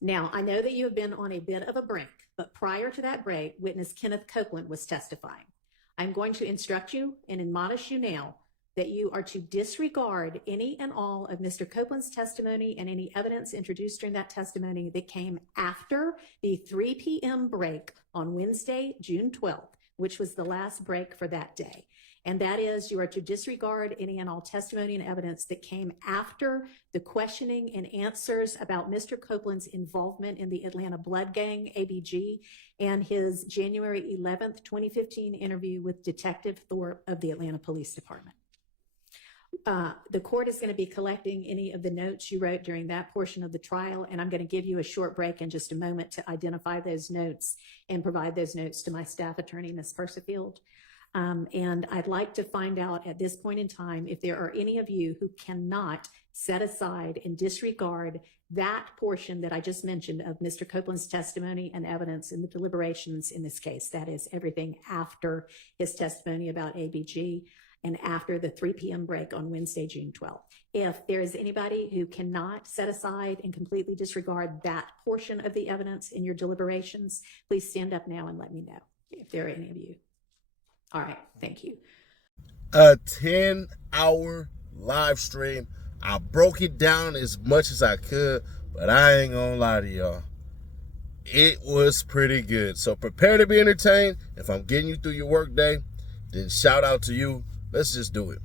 Now, I know that you have been on a bit of a break, but prior to that break, witness Kenneth Copeland was testifying. I'm going to instruct you and admonish you now that you are to disregard any and all of Mr. Copeland's testimony and any evidence introduced during that testimony that came after the 3 p.m. break on Wednesday, June 12th, which was the last break for that day. And that is, you are to disregard any and all testimony and evidence that came after the questioning and answers about Mr. Copeland's involvement in the Atlanta Blood Gang, ABG, and his January 11th, 2015 interview with Detective Thorpe of the Atlanta Police Department. The court is going to be collecting any of the notes you wrote during that portion of the trial, and I'm going to give you a short break in just a moment to identify those notes and provide those notes to my staff attorney, Ms. Persifield. And I'd like to find out at this point in time if there are any of you who cannot set aside and disregard that portion that I just mentioned of Mr. Copeland's testimony and evidence in the deliberations in this case. That is everything after his testimony about ABG and after the 3 p.m. break on Wednesday, June 12th. If there is anybody who cannot set aside and completely disregard that portion of the evidence in your deliberations, please stand up now and let me know if there are any of you. All right, thank you. A 10-hour live stream. I broke it down as much as I could, but I ain't gonna lie to y'all. It was pretty good. So prepare to be entertained. If I'm getting you through your work day, then shout out to you. Let's just do it.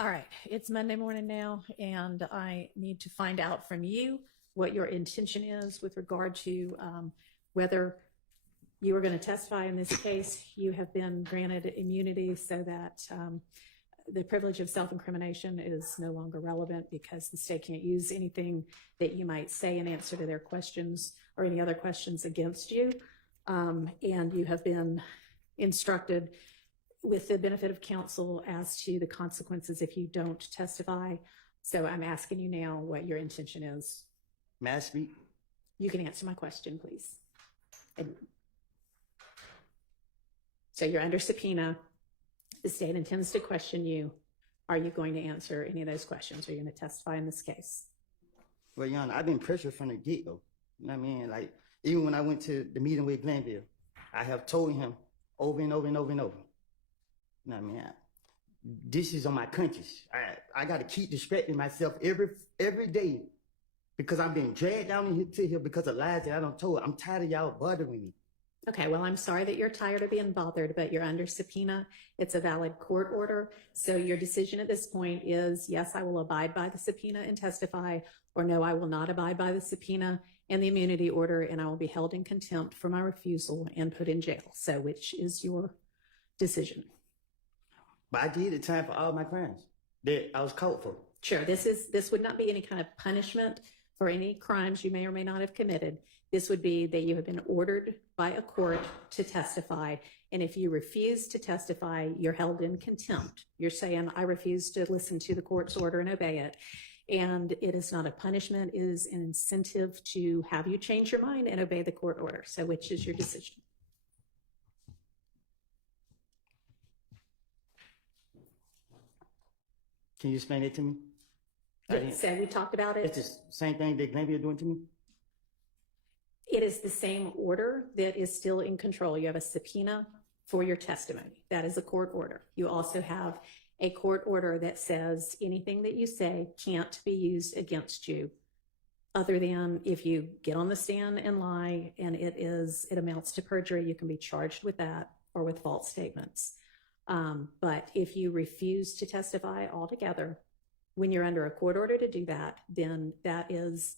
All right, it's Monday morning now, and I need to find out from you what your intention is with regard to whether you are going to testify in this case. You have been granted immunity so that the privilege of self-incrimination is no longer relevant because the state can't use anything that you might say in answer to their questions or any other questions against you. And you have been instructed with the benefit of counsel as to the consequences if you don't testify. So I'm asking you now what your intention is. May I speak? You can answer my question, please. So you're under subpoena. The state intends to question you. Are you going to answer any of those questions? Are you going to testify in this case? Well, Your Honor, I've been pressured from the get-go. You know what I mean? Like, even when I went to the meeting with Glenville, I have told him over and over and over and over. You know what I mean? This is on my conscience. I got to keep distracting myself every day because I'm being dragged down to here because of lies that I don't told. I'm tired of y'all bothering me. Okay, well, I'm sorry that you're tired of being bothered, but you're under subpoena. It's a valid court order. So your decision at this point is, yes, I will abide by the subpoena and testify, or no, I will not abide by the subpoena and the immunity order, and I will be held in contempt for my refusal and put in jail. So which is your decision? But I did the time for all my crimes that I was caught for. Sure, this would not be any kind of punishment for any crimes you may or may not have committed. This would be that you have been ordered by a court to testify, and if you refuse to testify, you're held in contempt. You're saying, I refuse to listen to the court's order and obey it. And it is not a punishment, it is an incentive to have you change your mind and obey the court order. So which is your decision? Can you explain it to me? So we talked about it. It's the same thing that Glenville doing to me? It is the same order that is still in control. You have a subpoena for your testimony. That is a court order. You also have a court order that says anything that you say can't be used against you other than if you get on the stand and lie and it amounts to perjury, you can be charged with that or with false statements. But if you refuse to testify altogether, when you're under a court order to do that, then that is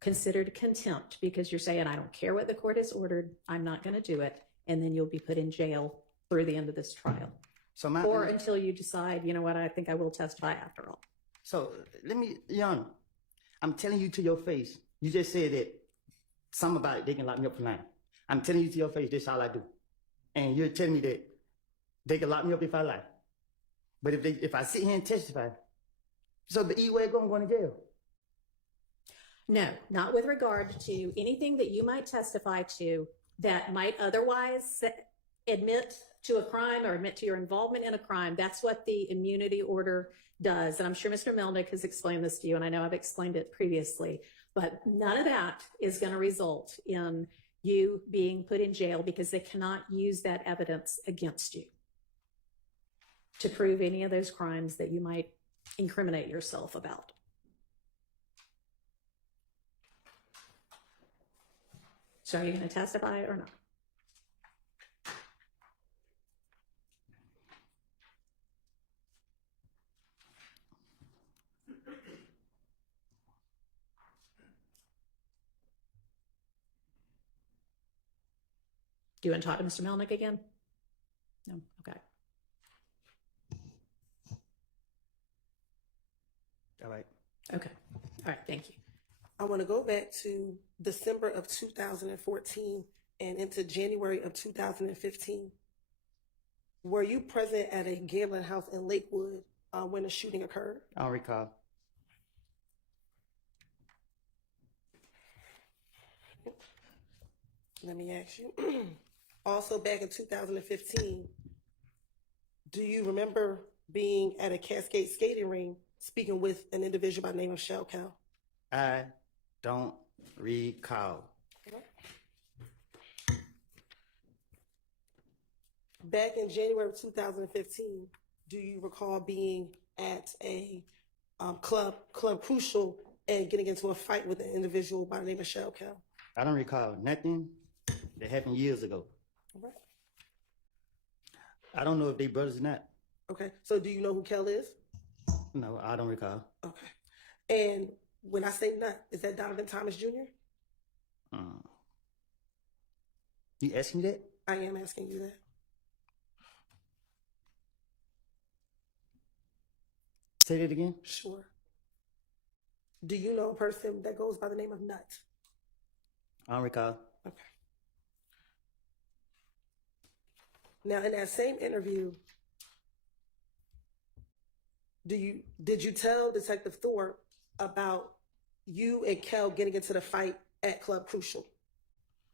considered contempt because you're saying, I don't care what the court has ordered, I'm not going to do it, and then you'll be put in jail through the end of this trial. Or until you decide, you know what, I think I will testify after all. So let me, Your Honor, I'm telling you to your face, you just said that something about it, they can lock me up for lying. I'm telling you to your face, this is all I do. And you're telling me that they can lock me up if I lie. But if I sit here and testify, so the E-way I'm going to jail. No, not with regard to anything that you might testify to that might otherwise admit to a crime or admit to your involvement in a crime, that's what the immunity order does. And I'm sure Mr. Melnick has explained this to you, and I know I've explained it previously, but none of that is going to result in you being put in jail because they cannot use that evidence against you to prove any of those crimes that you might incriminate yourself about. So are you going to testify or not? Do you want to talk to Mr. Melnick again? No? Okay. All right. Okay. All right. Thank you. I want to go back to December of 2014 and into January of 2015. Were you present at a gambling house in Lakewood when the shooting occurred? I don't recall. Let me ask you. Also, back in 2015, do you remember being at a Cascade skating ring speaking with an individual by the name of Shell Cow? I don't recall. Back in January of 2015, do you recall being at a Club Crucial and getting into a fight with an individual by the name of Shell Cow? I don't recall nothing that happened years ago. All right. I don't know if they brothers or not. Okay. So do you know who Kel is? No, I don't recall. Okay. And when I say nut, is that Donovan Thomas Jr.? You asking me that? I am asking you that. Say that again? Sure. Do you know a person that goes by the name of Nut? I don't recall. Okay. Now, in that same interview, did you tell Detective Thorpe about you and Kel getting into the fight at Club Crucial?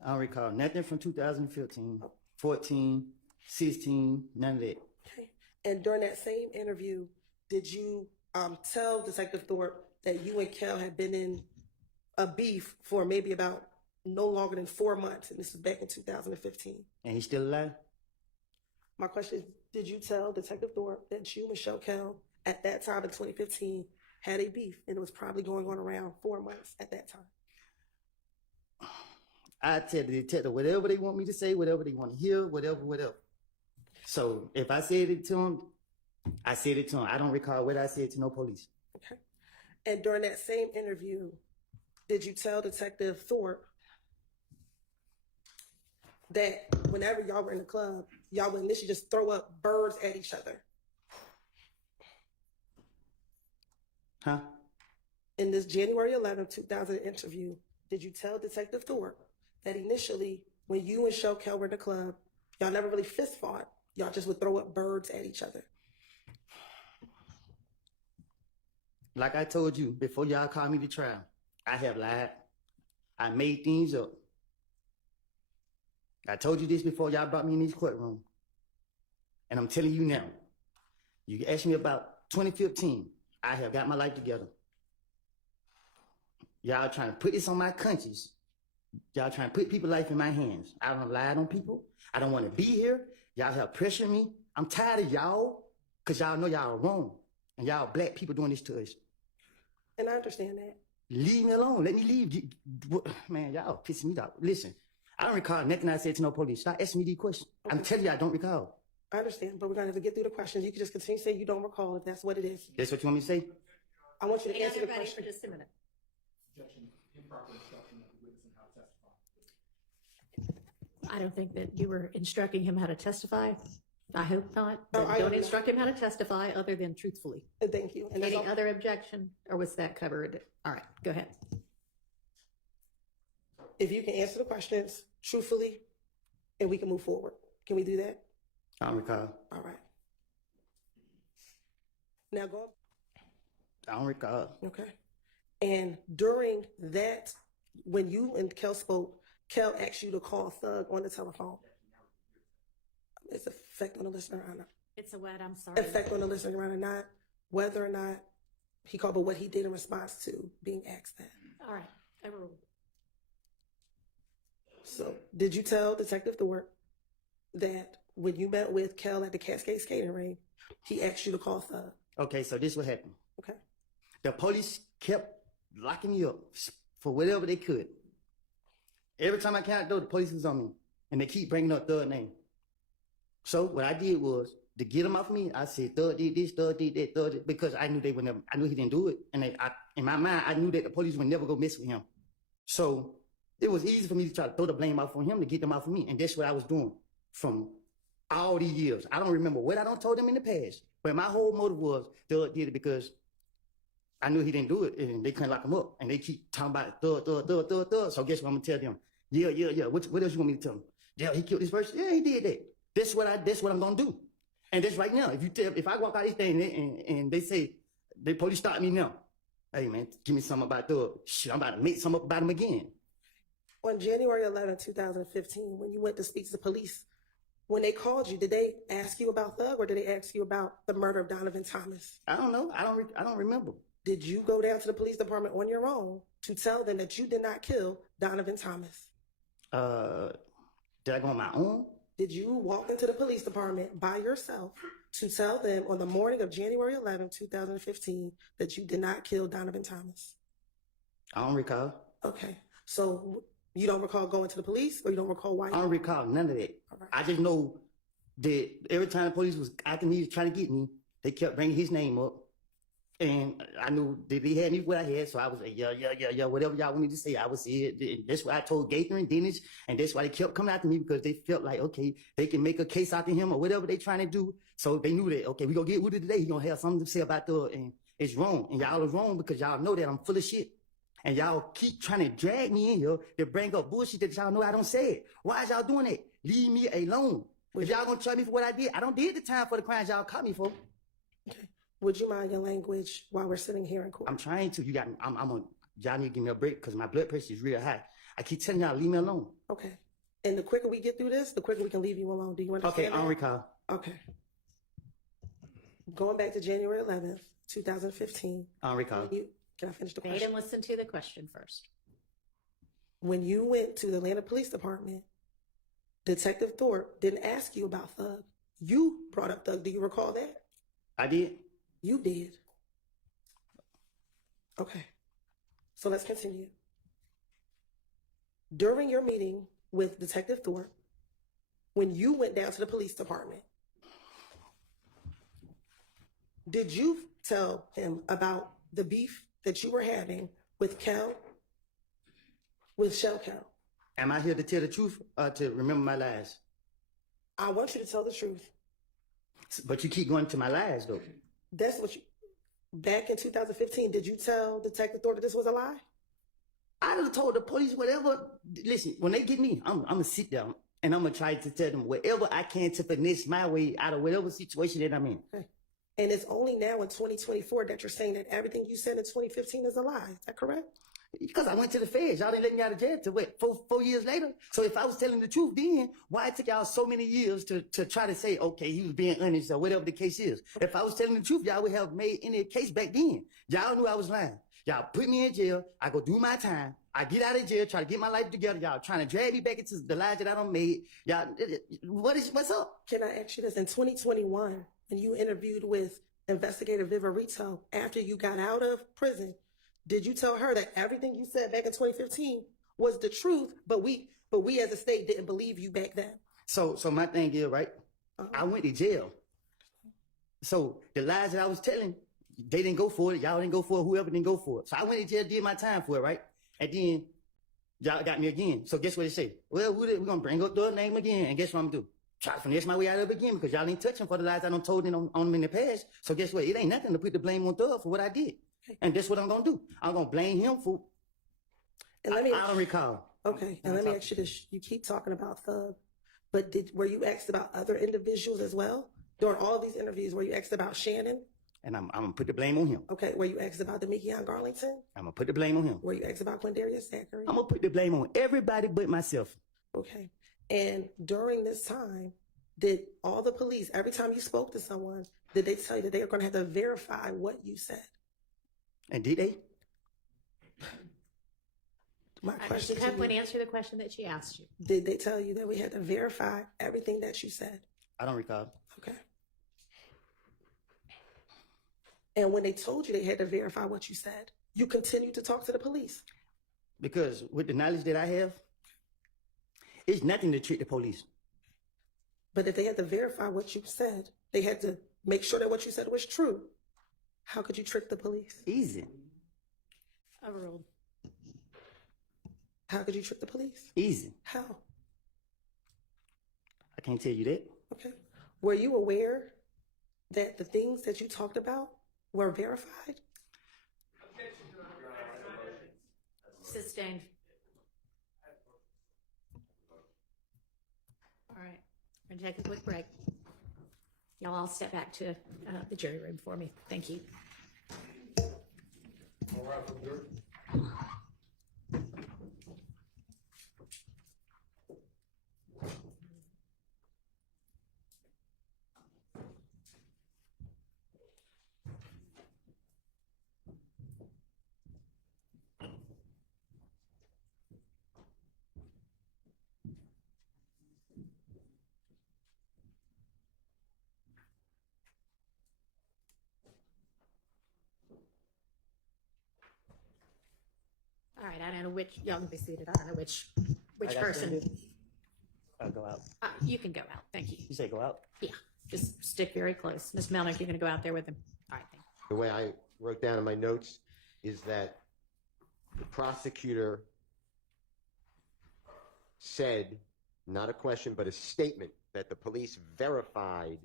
I don't recall nothing from 2015, 14, 16, none of that. Okay. And during that same interview, did you tell Detective Thorpe that you and Kel had been in a beef for maybe about no longer than 4 months, and this was back in 2015? And he's still alive? My question is, did you tell Detective Thorpe that you and Michelle Kel at that time in 2015 had a beef, and it was probably going on around 4 months at that time? I tell the detective whatever they want me to say, whatever they want to hear, whatever. So if I said it to him, I said it to him. I don't recall what I said to no police. Okay. And during that same interview, did you tell Detective Thorpe that whenever y'all were in the club, y'all would initially just throw up birds at each other? Huh? In this January 11, 2000 interview, did you tell Detective Thorpe that initially, when you and Shell Kel were in the club, y'all never really fist fought, y'all just would throw up birds at each other? Like I told you, before y'all called me to trial, I have lied. I made things up. I told you this before y'all brought me in this courtroom. And I'm telling you now, you asked me about 2015. I have got my life together. Y'all trying to put this on my conscience. Y'all trying to put people's life in my hands. I don't lie on people. I don't want to be here. Y'all have pressured me. I'm tired of y'all because y'all know y'all are wrong. And y'all black people doing this to us. And I understand that. Leave me alone. Let me leave. Man, y'all pissing me off. Listen, I don't recall nothing I said to no police. Stop asking me these questions. Okay. I'm telling you, I don't recall. I understand, but we're going to have to get through the questions. You can just continue to say you don't recall if that's what it is. That's what you want me to say? I want you to Hang on, answer the everybody, for question. just a minute. Improper instruction of the witness on how to testify. I don't think that you were instructing him how to testify. I hope not. No, But I don't am instruct him how to testify other than truthfully. Thank you. And that's Any all. other objection, or was that covered? All right, go ahead. If you can answer the questions truthfully, and we can move forward. Can we do that? I don't recall. All right. Now go. I don't recall. Okay. And during that, when you and Kel spoke, Kel asked you to call Thug on the telephone. It's a effect on the listener or not? It's a what? I'm sorry. Effect on the listener or not? Whether or not he called, but what he did in response to being asked that. All right. Overruled. So, did you tell Detective Thorpe that when you met with Kel at the Cascade Skating Ring, he asked you to call Thug? Okay, so this what happened. Okay. The police kept locking me up for whatever they could. Every time I came out the door, the police was on me, and they keep bringing up Thug name. So what I did was to get them off me. I said Thug did this, Thug did that, Thug did, because I knew they would never. I knew he didn't do it, and in my mind, I knew that the police would never go mess with him. So it was easy for me to try to throw the blame off on him to get them off of me, and that's what I was doing from all these years. I don't remember what I don't told them in the past, but my whole motive was Thug did it because I knew he didn't do it, and they couldn't lock him up, and they keep talking about Thug. So guess what I'm gonna tell them? Yeah. What else you want me to tell them? Yeah, he killed this person. Yeah, he did that. That's what I'm gonna do. And that's right now. If I walk out this thing and they say the police stop me now, hey man, give me something about Thug. Shit, I'm about to make something up about him again. On January 11, 2015, when you went to speak to the police, when they called you, did they ask you about Thug or did they ask you about the murder of Donovan Thomas? I don't know. I don't remember. Did you go down to the police department on your own to tell them that you did not kill Donovan Thomas? Did I go on my own? Did you walk into the police department by yourself to tell them on the morning of January 11, 2015, that you did not kill Donovan Thomas? I don't recall. Okay. So you don't recall going to the police or you don't recall why? I don't recall none of that. All right. I just know that every time the police was acting me, trying to get me, they kept bringing his name up. And I knew that they had me what I had, so I was like, yeah, whatever y'all want me to say, I would say it. And that's why I told Gaither and Dennis, and that's why they kept coming after me, because they felt like, okay, they can make a case out of him or whatever they trying to do. So they knew that, okay, we gonna get with it today. He gonna have something to say about Thug, and it's wrong. And y'all is wrong because y'all know that I'm full of shit. And y'all keep trying to drag me in here to bring up bullshit that y'all know I don't say it. Why is y'all doing that? Leave me alone. If y'all gonna charge me for what I did, I don't did the time for the crimes y'all caught me for. Okay. Would you mind your language while we're sitting here in court? I'm trying to. Y'all need to give me a break because my blood pressure is real high. I keep telling y'all, leave me alone. Okay. And the quicker we get through this, the quicker we can leave you alone. Do you understand? Okay, I don't that? recall. Okay. Going back to January 11th, 2015. I don't recall. Can I finish the Wait question? and listen to the question first. When you went to the Atlanta Police Department, Detective Thorpe didn't ask you about Thug. You brought up Thug. Do you recall that? I did. You did. Okay. So let's continue. During your meeting with Detective Thorpe, when you went down to the police department, did you tell him about the beef that you were having with Shell Kel? Am I here to tell the truth or to remember my lies? I want you to tell the truth. But you keep going to my lies, though. That's what you, back in 2015, did you tell Detective Thorpe that this was a lie? I done told the police whatever. Listen, when they get me, I'm going to sit down and I'm going to try to tell them whatever I can to finesse my way out of whatever situation that I'm in. Okay. And it's only now in 2024 that you're saying that everything you said in 2015 is a lie. Is that correct? Because I went to the feds. Y'all didn't let me out of jail till what, four years later? So if I was telling the truth then, why it took y'all so many years to try to say, okay, he was being honest or whatever the case is? If I was telling the truth, y'all would have made any case back then. Y'all knew I was lying. Y'all put me in jail. I go do my time. I get out of jail, try to get my life together. Y'all trying to drag me back into the lies that I done made. Y'all, what's up? Can I ask you this? In 2021, when you interviewed with Investigator Viverito after you got out of prison, did you tell her that everything you said back in 2015 was the truth, but we as a state didn't believe you back then? So my thing is, right? I went to jail. So the lies that I was telling, they didn't go for it. Y'all didn't go for it. Whoever didn't go for it. So I went to jail, did my time for it, right? And then y'all got me again. So guess what they say? Well, we're going to bring up the name again. And guess what I'm going to do? Try to finesse my way out of it again because y'all ain't touching for the lies I done told on them in the past. So guess what? It ain't nothing to put the blame on Thug for what I did. And that's what I'm going to do. I'm going to blame him for... And I don't recall. Okay, and let me ask you this. You keep talking about Thug, but were you asked about other individuals as well? During all these interviews, were you asked about Shannon? And I'm going to put the blame on him. Okay, were you asked about Demekion Garlington? I'm going to put the blame on him. Were you asked about Quindarius Zachary? I'm going to put the blame on everybody but myself. Okay, and during this time, Did all the police, every time you spoke to someone, did they tell you that they are going to have to verify what you said? And did they? My I question just to have one you, answer the question that she asked you. did they tell you that we had to verify everything that you said? I don't recall. Okay. And when they told you they had to verify what you said, you continued to talk to the police. Because with the knowledge that I have, it's nothing to trick the police. But if they had to verify what you said, they had to make sure that what you said was true. How could you trick the police? Easy. Overruled. How could you trick the police? Easy. How? I can't tell you that. Okay. Were you aware that the things that you talked about were verified? Sustained. All right, we're gonna take a quick break. Y'all all step back to the jury room for me. Thank you. All right, I don't know which, y'all can be seated. I don't know which I got person. something to do. I'll go out. You can go out. Thank you. You say go out? Yeah, just stick very close. Ms. Melnick, you're gonna go out there with him. All right, thank you. The way I wrote down in my notes is that the prosecutor said, not a question, but a statement, that the police verified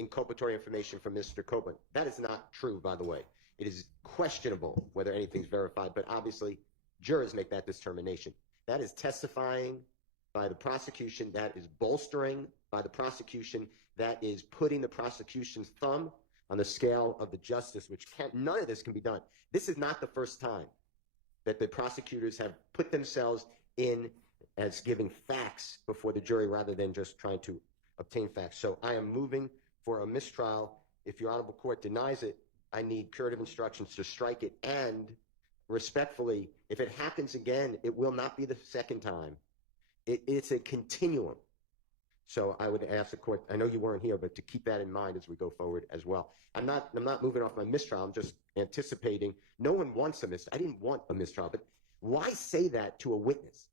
inculpatory information from Mr. Copeland. That is not true, by the way. It is questionable whether anything's verified, but obviously jurors make that determination. That is testifying by the prosecution, that is bolstering by the prosecution, that is putting the prosecution's thumb on the scale of the justice, which none of this can be done. This is not the first time that the prosecutors have put themselves in as giving facts before the jury rather than just trying to obtain facts. So I am moving for a mistrial. If your honorable court denies it, I need curative instructions to strike it. And respectfully, if it happens again, it will not be the second time. It's a continuum. So I would ask the court, I know you weren't here, but to keep that in mind as we go forward as well. I'm not moving off my mistrial. I'm just anticipating. No one wants a mistrial. I didn't want a mistrial, but why say that to a witness?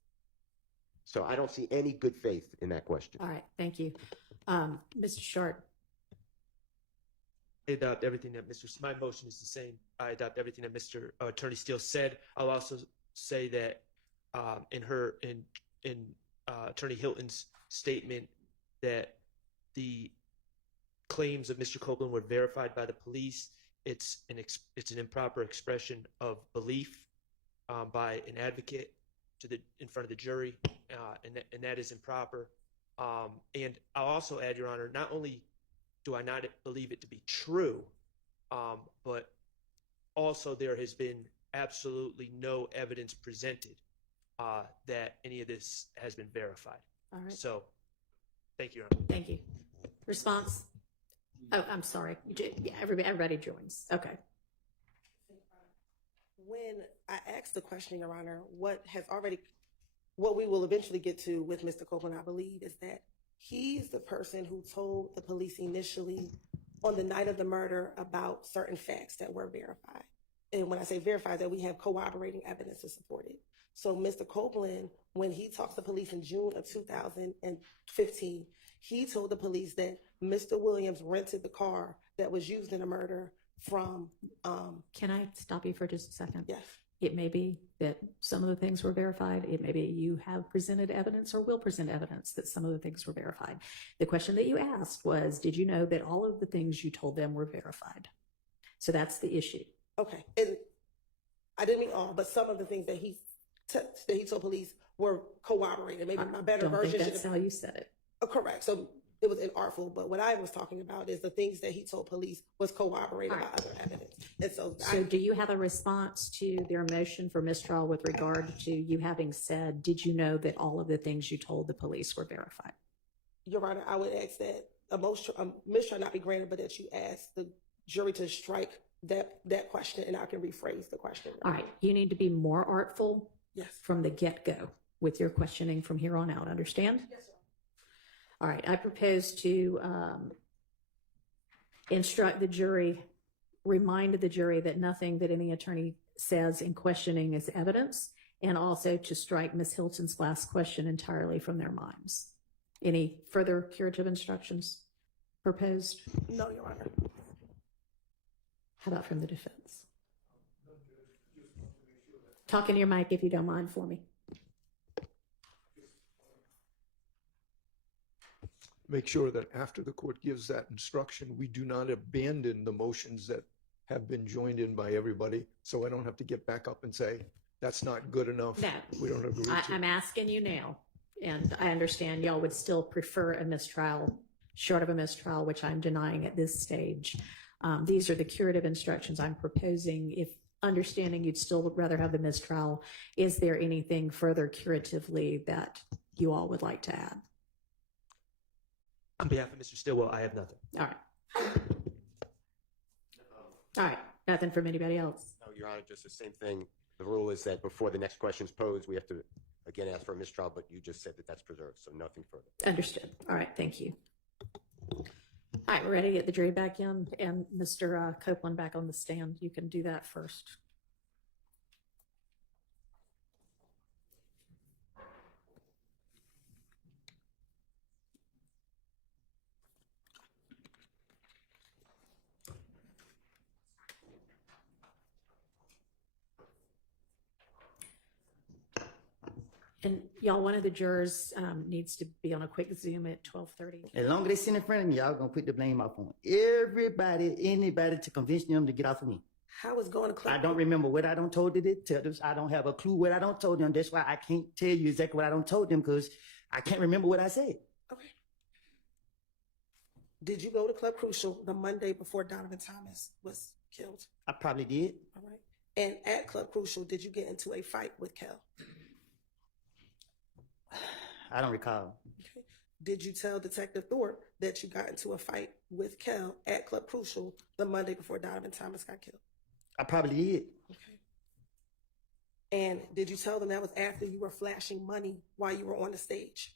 So I don't see any good faith in that question. All right, thank you. Mr. Short, I adopt everything that my motion is the same. I adopt everything that Mr. Attorney Steele said. I'll also say that in Attorney Hilton's statement that the claims of Mr. Copeland were verified by the police. It's an improper expression of belief by an advocate in front of the jury, and that is improper. And I'll also add, Your Honor, not only do I not believe it to be true, but also there has been absolutely no evidence presented that any of this has been verified. all right, So, thank you, Your Honor. thank you. Response? Oh, I'm sorry. Yeah, everybody joins. Okay. When I asked the question, Your Honor, what we will eventually get to with Mr. Copeland, I believe, is that he's the person who told the police initially on the night of the murder about certain facts that were verified. And when I say verified, that we have corroborating evidence to support it. So Mr. Copeland, when he talked to police in June of 2015, he told the police that Mr. Williams rented the car that was used in the murder from, Can I stop you for just a second? yes. It may be that some of the things were verified. It may be you have presented evidence or will present evidence that some of the things were verified. The question that you asked was, did you know that all of the things you told them were verified? So that's the issue. Okay, and I didn't mean all, but some of the things that he told police were corroborated. Maybe my better Don't version think should that's have how you said it. correct. So it was inartful, but what I was talking about is the things that he told police was corroborated by other evidence. And so, So do you have a response to their motion for mistrial with regard to you having said, did you know that all of the things you told the police were verified? Your Honor, I would ask that a mistrial not be granted, but that you ask the jury to strike that question, and I can rephrase the question. All right, you need to be more artful Yes. from the get-go with your questioning from here on out, understand? Yes, sir. All right, I propose to instruct the jury, remind the jury that nothing that any attorney says in questioning is evidence, and also to strike Ms. Hilton's last question entirely from their minds. Any further curative instructions proposed? No, Your Honor. How about from the defense? Talk in your mic if you don't mind for me. Make sure that after the court gives that instruction, we do not abandon the motions that have been joined in by everybody. So I don't have to get back up and say, that's not good enough. No. We don't agree to. I'm asking you now, and I understand y'all would still prefer a mistrial, short of a mistrial, which I'm denying at this stage. These are the curative instructions I'm proposing. If understanding you'd still rather have the mistrial, is there anything further curatively that you all would like to add? On behalf of Mr. Stillwell, I have nothing. All right. All right, nothing from anybody else. No, Your Honor, just the same thing. The rule is that before the next question is posed, we have to again ask for a mistrial, but you just said that that's preserved, so nothing further. Understood. All right, thank you. All right, we're ready to get the jury back in, and Mr. Copeland back on the stand. You can do that first. And y'all, one of the jurors needs to be on a quick Zoom at 12:30. As long as they sit in front of me, y'all gonna put the blame off on everybody, anybody to convince them to get off of me. How is going to I Clark? don't remember what I don't told the detectives. I don't have a clue what I don't told them. That's why I can't tell you exactly what I don't told them, because I can't remember what I said. Okay. Did you go to Club Crucial the Monday before Donovan Thomas was killed? I probably did. All right. And at Club Crucial, did you get into a fight with Kel? I don't recall. Okay. Did you tell Detective Thorpe that you got into a fight with Kel at Club Crucial the Monday before Donovan Thomas got killed? I probably did. Okay. And did you tell them that was after you were flashing money while you were on the stage?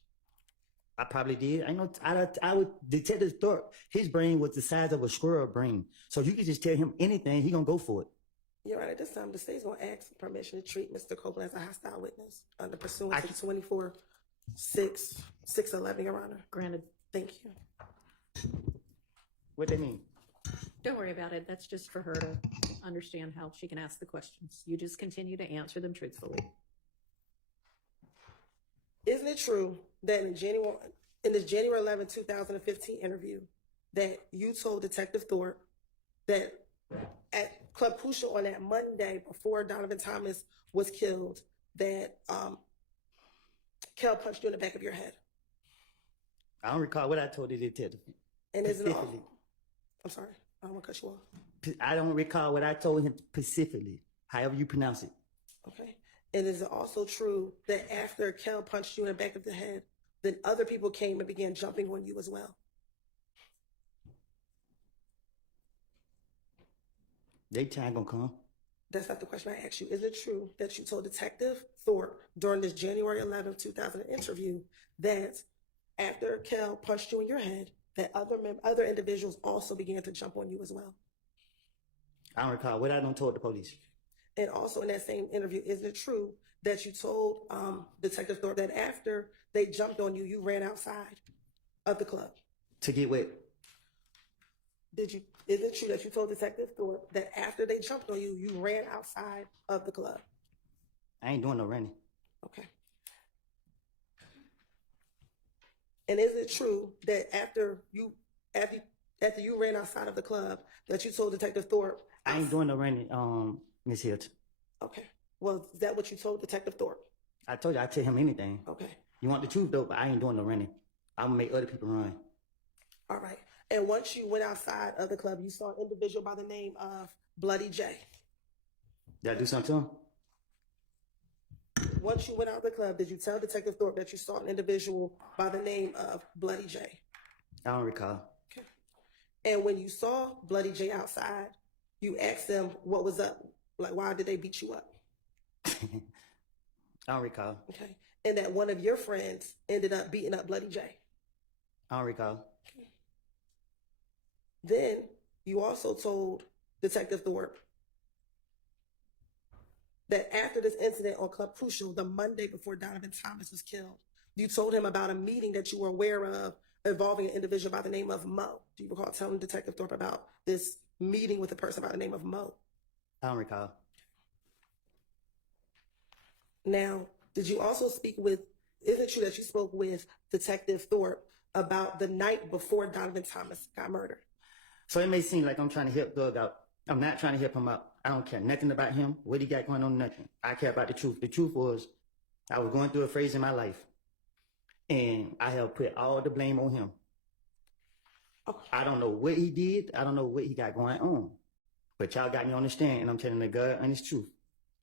I probably did. I know. I would. Detective Thorpe, his brain was the size of a squirrel brain. So you could just tell him anything, he gonna go for it. You're right. At this time, the state's going to ask for permission to treat Mr. Copeland as a hostile witness under pursuant I to can- 24-611, Your Honor. Granted. Thank you. What that mean? Don't worry about it. That's just for her to understand how she can ask the questions. You just continue to answer them truthfully. Isn't it true that in this January 11, 2015 interview that you told Detective Thorpe that at Club Crucial on that Monday before Donovan Thomas was killed that Kel punched you in the back of your head? I don't recall what I told the detective. And isn't it Specifically. I'm sorry. I don't want to cut you off. I don't recall what I told him specifically, however you pronounce it. Okay. And is it also true that after Kel punched you in the back of the head, then other people came and began jumping on you as well? They time gonna come. That's not the question I asked you. Is it true that you told Detective Thorpe during this January 11, 2000 interview that after Kel punched you in your head, that other individuals also began to jump on you as well? I don't recall what I done told the police. And also in that same interview, isn't it true that you told Detective Thorpe that after they jumped on you, you ran outside of the club? To get wet. Is it true that you told Detective Thorpe that after they jumped on you, you ran outside of the club? I ain't doing no running. Okay. And is it true that after you ran outside of the club, that you told Detective Thorpe? I ain't doing no running, Miss Hilton. Okay. Well, is that what you told Detective Thorpe? I told you I'd tell him anything. Okay. You want the truth though, but I ain't doing no running. I'm gonna make other people run. All right. And once you went outside of the club, you saw an individual by the name of Bloody J. Did I do something to him? once you went out of the club, did you tell Detective Thorpe that you saw an individual by the name of Bloody J? I don't recall. Okay. And when you saw Bloody J outside, you asked them what was up. Like, why did they beat you up? I don't recall. Okay. And that one of your friends ended up beating up Bloody J. I don't recall. Then you also told Detective Thorpe that after this incident on Club Crucial, the Monday before Donovan Thomas was killed, you told him about a meeting that you were aware of involving an individual by the name of Mo. Do you recall telling Detective Thorpe about this meeting with a person by the name of Mo? I don't recall. Now, did you also speak with, is it true that you spoke with Detective Thorpe about the night before Donovan Thomas got murdered? So it may seem like I'm trying to help Doug out. I'm not trying to help him out. I don't care nothing about him, what he got going on, nothing. I care about the truth. The truth was, I was going through a phase in my life, and I have put all the blame on him. Okay. I don't know what he did. I don't know what he got going on. But y'all got me on the stand, and I'm telling the God honest truth.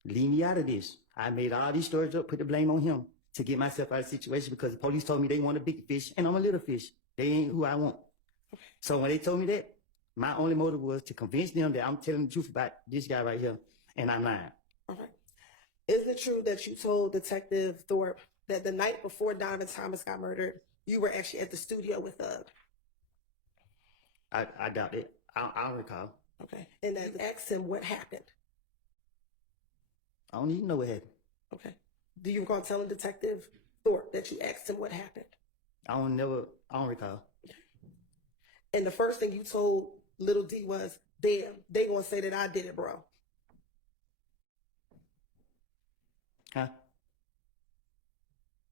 Leave me out of this. I made all these stories up, put the blame on him to get myself out of the situation because the police told me they want a big fish, and I'm a little fish. They ain't who I want. So when they told me that, my only motive was to convince them that I'm telling the truth about this guy right here, and I'm lying. All right. Is it true that you told Detective Thorpe that the night before Donovan Thomas got murdered, you were actually at the studio with Thug? I doubt it. I don't recall. Okay. And that you asked him what happened? I don't even know what happened. Okay. Do you recall telling Detective Thorpe that you asked him what happened? I don't recall. And the first thing you told Little D was, damn, they gonna say that I did it, bro. Huh?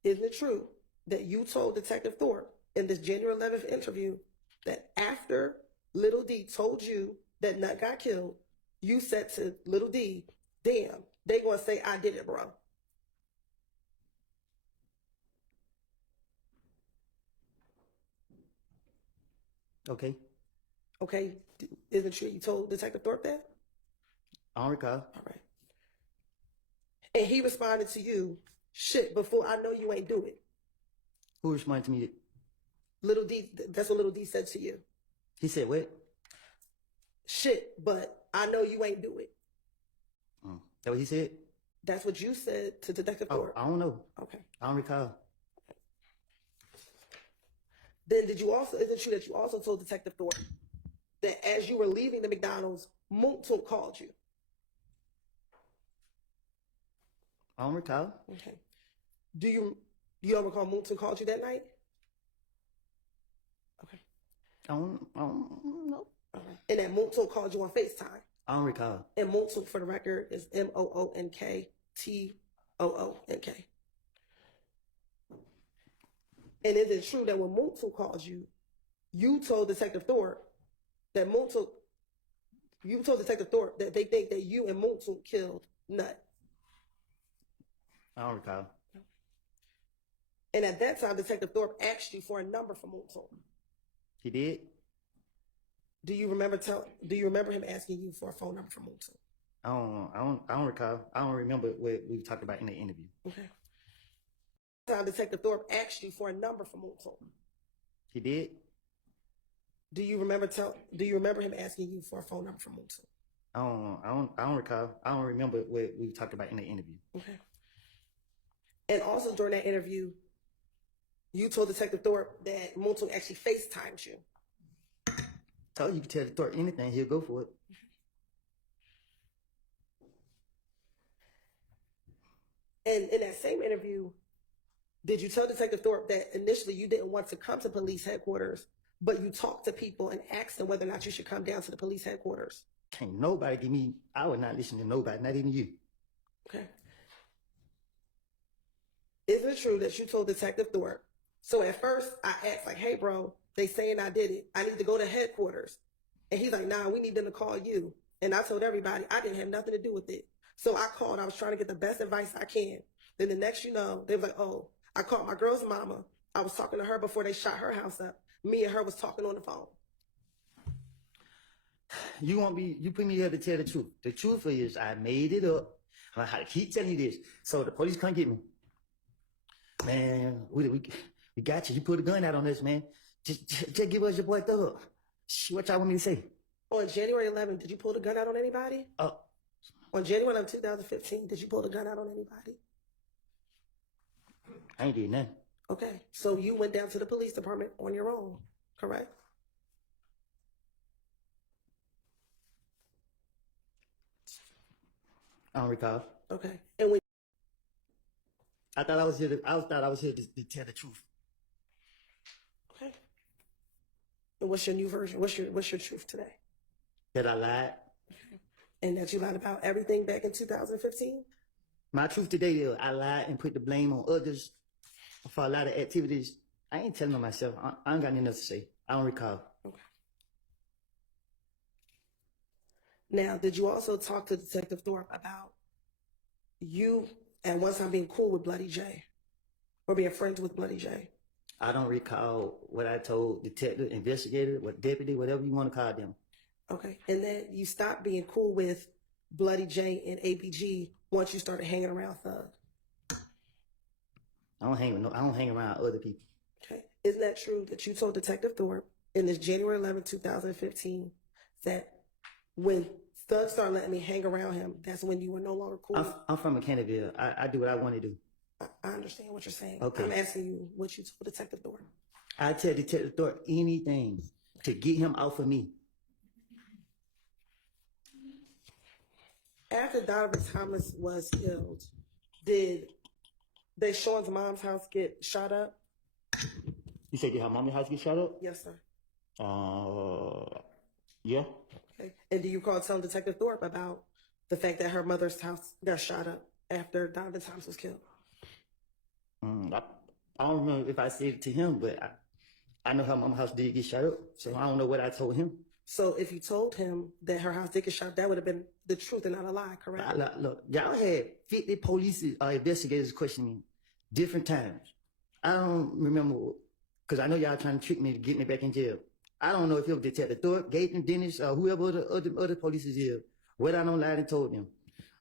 Isn't it true that you told Detective Thorpe in this January 11th interview that after Little D told you that Nut got killed, you said to Little D, damn, they gonna say I did it, bro? Okay. Okay, isn't it true you told Detective Thorpe that? I don't recall. All right. And he responded to you, shit, before I know you ain't do it. Who responded to me? Little D, that's what Little D said to you. He said what? Shit, but I know you ain't do it. That what he said? That's what you said to Detective Oh, Thorpe. I don't know. Okay. I don't recall. Then is it true that you also told Detective Thorpe that as you were leaving the McDonald's, Moontook called you? I don't recall. Okay. Do you don't recall Moontook called you that night? Okay. I don't know. All right. And that Moontook called you on FaceTime. I don't recall. And Moontook, for the record, is MOONKTOONK. And is it true that when Moontook called you, you told Detective Thorpe that they think that you and Moontook killed Nut? I don't recall. And at that time, Detective Thorpe asked you for a number for Moontook. He did? Do you remember him asking you for a phone number for Moontook? I don't recall. I don't remember what we talked about in the interview. Okay. Time Detective Thorpe asked you for a number for Moontook. He did? Do you remember him asking you for a phone number for Moontook? I don't recall. I don't remember what we talked about in the interview. Okay. And also during that interview, you told Detective Thorpe that Moontook actually FaceTimed you. Told you could tell Thorpe anything, he'll go for it. And in that same interview, did you tell Detective Thorpe that initially you didn't want to come to police headquarters, but you talked to people and asked them whether or not you should come down to the police headquarters? Can't nobody give me, I would not listen to nobody, not even you. Okay. Is it true that you told Detective Thorpe? So at first I asked like, hey bro, they saying I did it. I need to go to headquarters. And he's like, nah, we need them to call you. And I told everybody I didn't have nothing to do with it. So I called, I was trying to get the best advice I can. Then the next you know, they was like, oh, I called my girl's mama. I was talking to her before they shot her house up. Me and her was talking on the phone. You put me here to tell the truth. The truth is I made it up. I keep telling you this. So the police come get me. Man, we got you. You put a gun out on us, man. Just give us your boy Thug. What y'all want me to say? On January 11th, did you pull the gun out on anybody? On January 11th, 2015, did you pull the gun out on anybody? I ain't did nothing. Okay, so you went down to the police department on your own, correct? I don't recall. Okay, and when I thought I was here to tell the truth. okay, and what's your new version? What's your truth today? That I lied. And that you lied about everything back in 2015? My truth today is I lied and put the blame on others for a lot of activities. I ain't telling on myself. I ain't got nothing else to say. I don't recall. Okay. Now, did you also talk to Detective Thorpe about you at one time being cool with Bloody J or being friends with Bloody J? I don't recall what I told detective, investigator, what deputy, whatever you want to call them. Okay, and then you stopped being cool with Bloody J and APG once you started hanging around Thug. I don't hang around other people. Okay, isn't that true that you told Detective Thorpe in this January 11, 2015, that when Thug started letting me hang around him, that's when you were no longer cool? I'm from Mechanicsville. I do what I want to do. I understand what you're saying. Okay. I'm asking you what you told Detective Thorpe. I tell Detective Thorpe anything to get him off of me. After Donovan Thomas was killed, did Deshaun's mom's house get shot up? You said did her mom's house get shot up? Yes, sir. Yeah. Okay. And do you recall telling Detective Thorpe about the fact that her mother's house got shot up after Donovan Thomas was killed? I don't remember if I said it to him, but I know her mom's house did get shot up, so I don't know what I told him. So if you told him that her house did get shot, that would have been the truth and not a lie, correct? Look, y'all had 50 police investigators questioning me different times. I don't remember, because I know y'all trying to trick me to get me back in jail. I don't know if it was Detective Thorpe, Gaten, Dennis, or whoever the other police is here, what I don't lie and told them.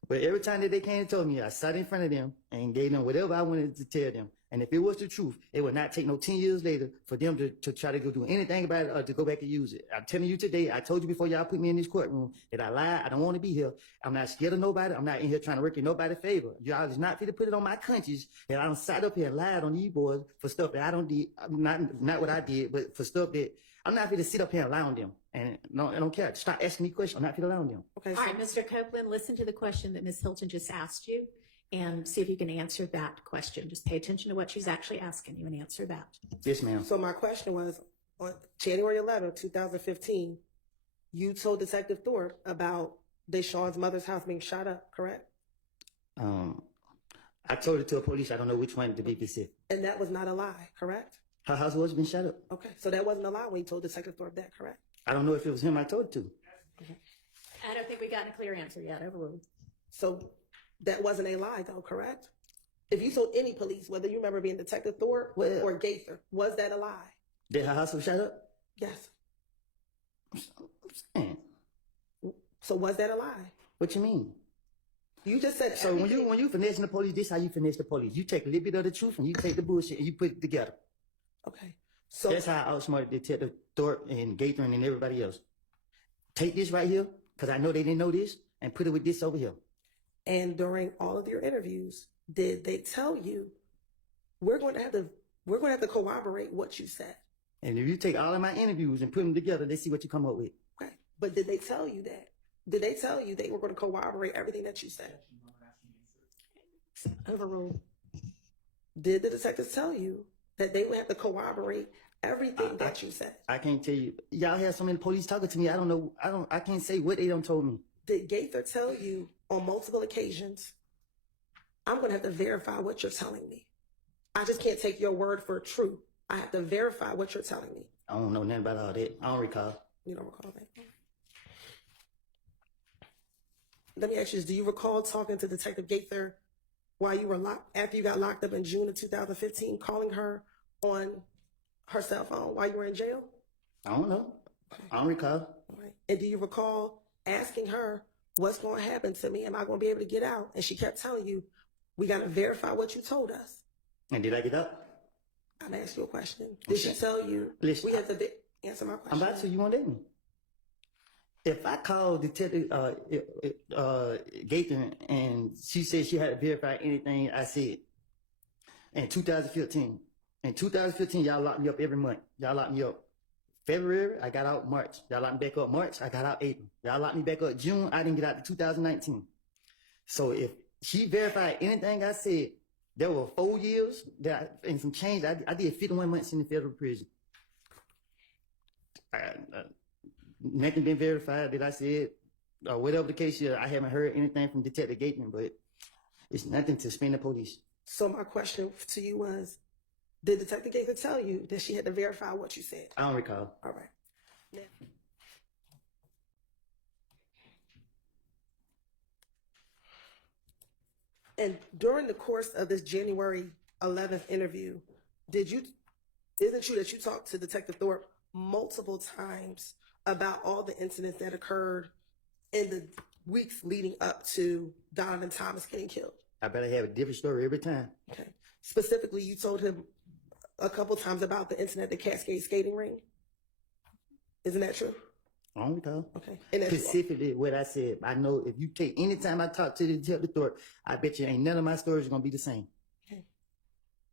But every time that they came and told me, I sat in front of them and gave them whatever I wanted to tell them. And if it was the truth, it would not take no 10 years later for them to try to go do anything about it or to go back and use it. I'm telling you today, I told you before y'all put me in this courtroom that I lied. I don't want to be here. I'm not scared of nobody. I'm not in here trying to work in nobody's favor. Y'all is not fit to put it on my conscience that I don't sat up here and lied on these boys for stuff that I don't did. Not what I did, but for stuff that I'm not fit to sit up here and lie on them. And no, I don't care. Stop asking me questions. I'm not fit to lie on them. Okay. All right, Mr. Copeland, listen to the question that Ms. Hilton just asked you and see if you can answer that question. Just pay attention to what she's actually asking you and answer that. Yes, ma'am. So my question was, on January 11, 2015, you told Detective Thorpe about Deshaun's mother's house being shot up, correct? I told it to a police. I don't know which one to be specific. And that was not a lie, correct? Her house was been shut up. Okay, so that wasn't a lie when you told Detective Thorpe that, correct? I don't know if it was him I told it to. I don't think we got a clear answer yet. Overruled. So that wasn't a lie, though, correct? If you told any police, whether you remember being Detective Thorpe Well- or Gaither, was that a lie? Did her house was shut up? Yes. I'm saying. So was that a lie? What you mean? You just said So when you finessing the police, this how you finesse the police. You take a little bit of the truth and you take the bullshit and you put it together. Okay. So That's how I outsmarted Detective Thorpe and Gaither and everybody else. Take this right here, because I know they didn't know this, and put it with this over here. and during all of your interviews, did they tell you we're going to have to corroborate what you said? And if you take all of my interviews and put them together, let's see what you come up with. Okay. But did they tell you that? Did they tell you they were going to corroborate everything that you said? Overruled. Did the detectives tell you that they would have to corroborate everything that you said? I can't tell you. Y'all have so many police talking to me. I don't know. I can't say what they done told me. Did Gaither tell you on multiple occasions, I'm going to have to verify what you're telling me? I just can't take your word for true. I have to verify what you're telling me. I don't know nothing about all that. I don't recall. You don't recall that? Let me ask you this. Do you recall talking to Detective Gaither while you were after you got locked up in June of 2015, calling her on her cell phone while you were in jail? I don't know. I don't recall. All right. And do you recall asking her what's going to happen to me? Am I going to be able to get out? And she kept telling you, we got to verify what you told us. And did I get up? I'm asking you a question. Did she Okay. tell you? Listen, We have to answer my question. I'm about to, you want me? If I called Detective Gaither and she said she had to verify anything I said in 2015. In 2015, y'all locked me up every month. Y'all locked me up February, I got out March. Y'all locked me back up March, I got out April. Y'all locked me back up June, I didn't get out to 2019. So if she verified anything I said, there were 4 years and some change. I did 51 months in the federal prison. Nothing been verified that I said, or whatever the case is. I haven't heard anything from Detective Gateman, but it's nothing to spin the police. So my question to you was, did Detective Gaither tell you that she had to verify what you said? I don't recall. All right. Now, and during the course of this January 11th interview, isn't it true that you talked to Detective Thorpe multiple times about all the incidents that occurred in the weeks leading up to Donovan Thomas getting killed? I better have a different story every time. Okay. Specifically, you told him a couple times about the incident at the Cascade skating ring. Isn't that true? I don't recall. Okay. And that's Specifically what I said. I know if you take any time I talk to the Detective Thorpe, I bet you ain't none of my stories gonna be the same. okay.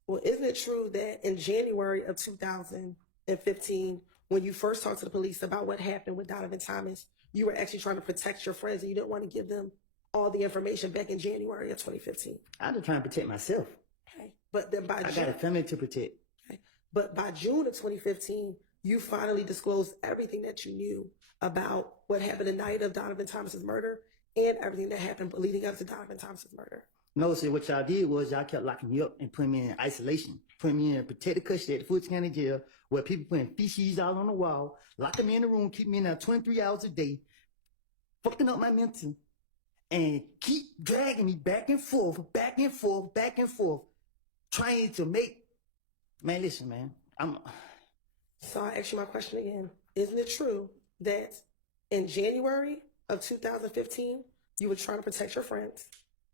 Well, isn't it true that in January of 2015, when you first talked to the police about what happened with Donovan Thomas, you were actually trying to protect your friends and you didn't want to give them all the information back in January of 2015? I'm just trying to protect myself. Okay. But then by I got June, a family to protect. okay. But by June of 2015, you finally disclosed everything that you knew about what happened the night of Donovan Thomas's murder and everything that happened leading up to Donovan Thomas's murder. No, see, what y'all did was y'all kept locking me up and putting me in isolation, putting me in protected custody at the Fulton County Jail, where people putting feces all on the wall, locking me in the room, keep me in there 23 hours a day, fucking up my mental, and keep dragging me back and forth, back and forth, back and forth, trying to make. Man, listen, man, So I ask you my question again. Isn't it true that in January of 2015, you were trying to protect your friends,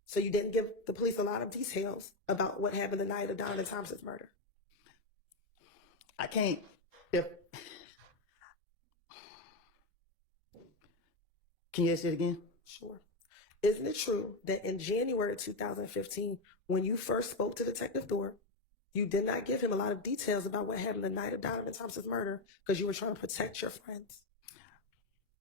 so you didn't give the police a lot of details about what happened the night of Donovan Thomas's murder? I can't. If can you ask that again? Sure. Isn't it true that in January 2015, when you first spoke to Detective Thorpe, you did not give him a lot of details about what happened the night of Donovan Thomas's murder because you were trying to protect your friends?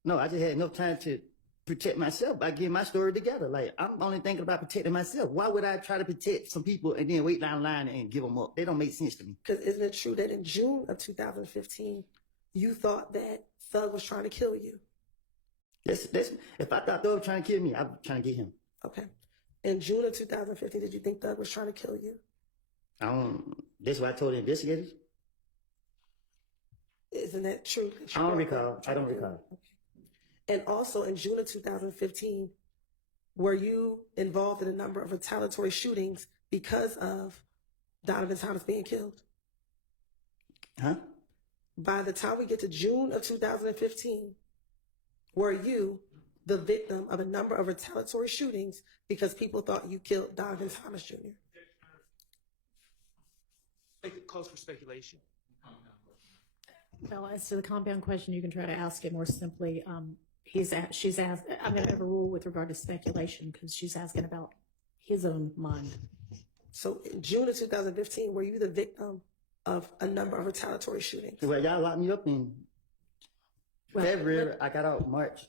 No, I just had no time to protect myself by getting my story together. Like, I'm only thinking about protecting myself. Why would I try to protect some people and then wait down the line and give them up? They don't make sense to me. Because isn't it true that in June of 2015, you thought that Thug was trying to kill you? That's if I thought they were trying to kill me, I'm trying to get him. Okay. In June of 2015, did you think Thug was trying to kill you? That's what I told the investigators. Isn't that true? That you I don't thought recall. Thug was trying I don't to kill recall. you? Okay. And also in June of 2015, were you involved in a number of retaliatory shootings because of Donovan Thomas being killed? Huh? By the time we get to June of 2015, were you the victim of a number of retaliatory shootings because people thought you killed Donovan Thomas Jr.? It calls for speculation. Well, as to the compound question, you can try to ask it more simply. She's asked, I'm going to overrule with regard to speculation because she's asking about his own mind. So in June of 2015, were you the victim of a number of retaliatory shootings? Well, y'all locked me up in Well, February. I got out March.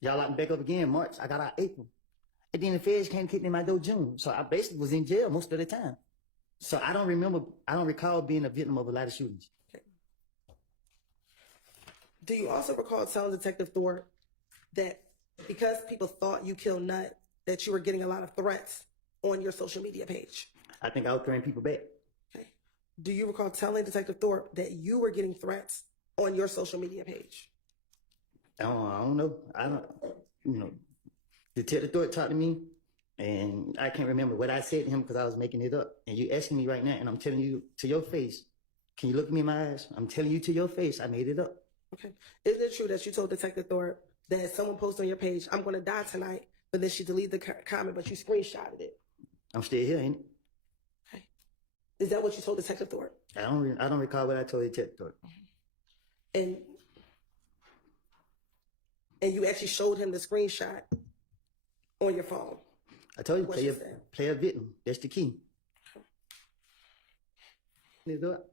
Y'all locked me back up again March. I got out April. And then the feds came kicking in my door June. So I basically was in jail most of the time. So I don't recall being a victim of a lot of shootings. Do you also recall telling Detective Thorpe that because people thought you killed Nut, that you were getting a lot of threats on your social media page? I think I was throwing people back. Okay. Do you recall telling Detective Thorpe that you were getting threats on your social media page? I don't know. Detective Thorpe talked to me, and I can't remember what I said to him because I was making it up. And you asking me right now, and I'm telling you to your face. Can you look me in my eyes? I'm telling you to your face, I made it up. Okay. Isn't it true that you told Detective Thorpe that someone posted on your page, "I'm going to die tonight," but then she deleted the comment, but you screenshotted it. I'm still here, ain't it? Okay. Is that what you told Detective Thorpe? I don't recall what I told Detective Thorpe. And you actually showed him the screenshot on your phone. I told you, What she said. play a victim. That's the key.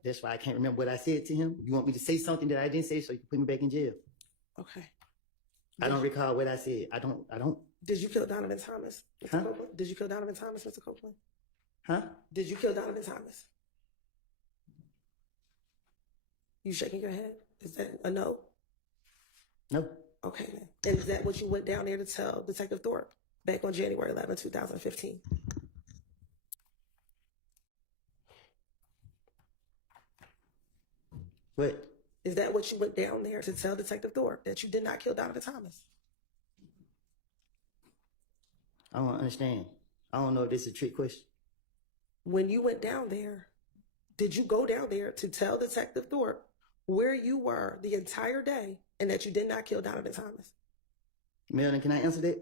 That's why I can't remember what I said to him. You want me to say something that I didn't say so you can put me back in jail? Okay. I don't recall what I said. I don't. Did you kill Donovan Thomas, Mr. Huh? Copeland? Did you kill Donovan Thomas, Mr. Copeland? Huh? Did you kill Donovan Thomas? You shaking your head? Is that a no? No. Okay then. And is that what you went down there to tell Detective Thorpe back on January 11, 2015? What? Is that what you went down there to tell Detective Thorpe, that you did not kill Donovan Thomas? I don't understand. I don't know if this is a trick question. When you went down there, did you go down there to tell Detective Thorpe where you were the entire day and that you did not kill Donovan Thomas? Marilyn, can I answer that?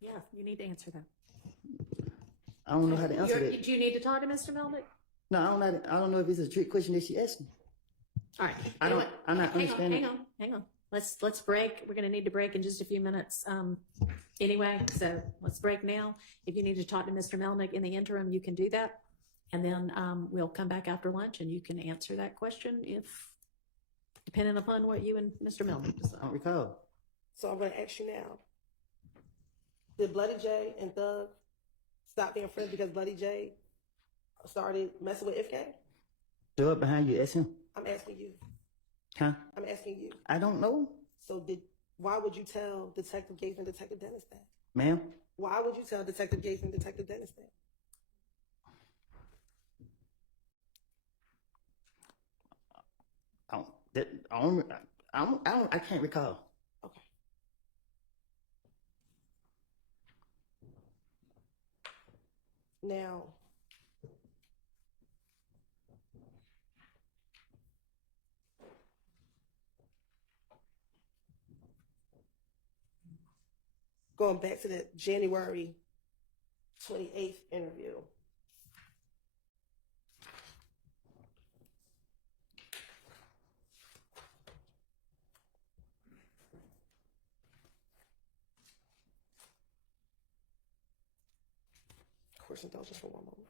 Yeah, you need to answer that. I don't know how to answer that. Do you need to talk to Mr. Melnick? No, I don't know if it's a trick question that she asked me. All right. I don't- Anyway, I'm not understanding. Hang on. Let's break. We're going to need to break in just a few minutes. Anyway, so let's break now. If you need to talk to Mr. Melnick in the interim, you can do that. And then we'll come back after lunch and you can answer that question if, depending upon what you and Mr. Melnick I decide. don't recall. So I'm going to ask you now. Did Bloody J and Thug stop being friends because Bloody J started messing with Ifgang? The up behind you, ask him. I'm asking you. Huh? I'm asking you. I don't know, So why would you tell Detective Gates and Detective Dennis that? ma'am. Why would you tell Detective Gates and Detective Dennis that? I can't recall. Okay. Now, going back to that January 28th interview. Of course, indulgence for one moment.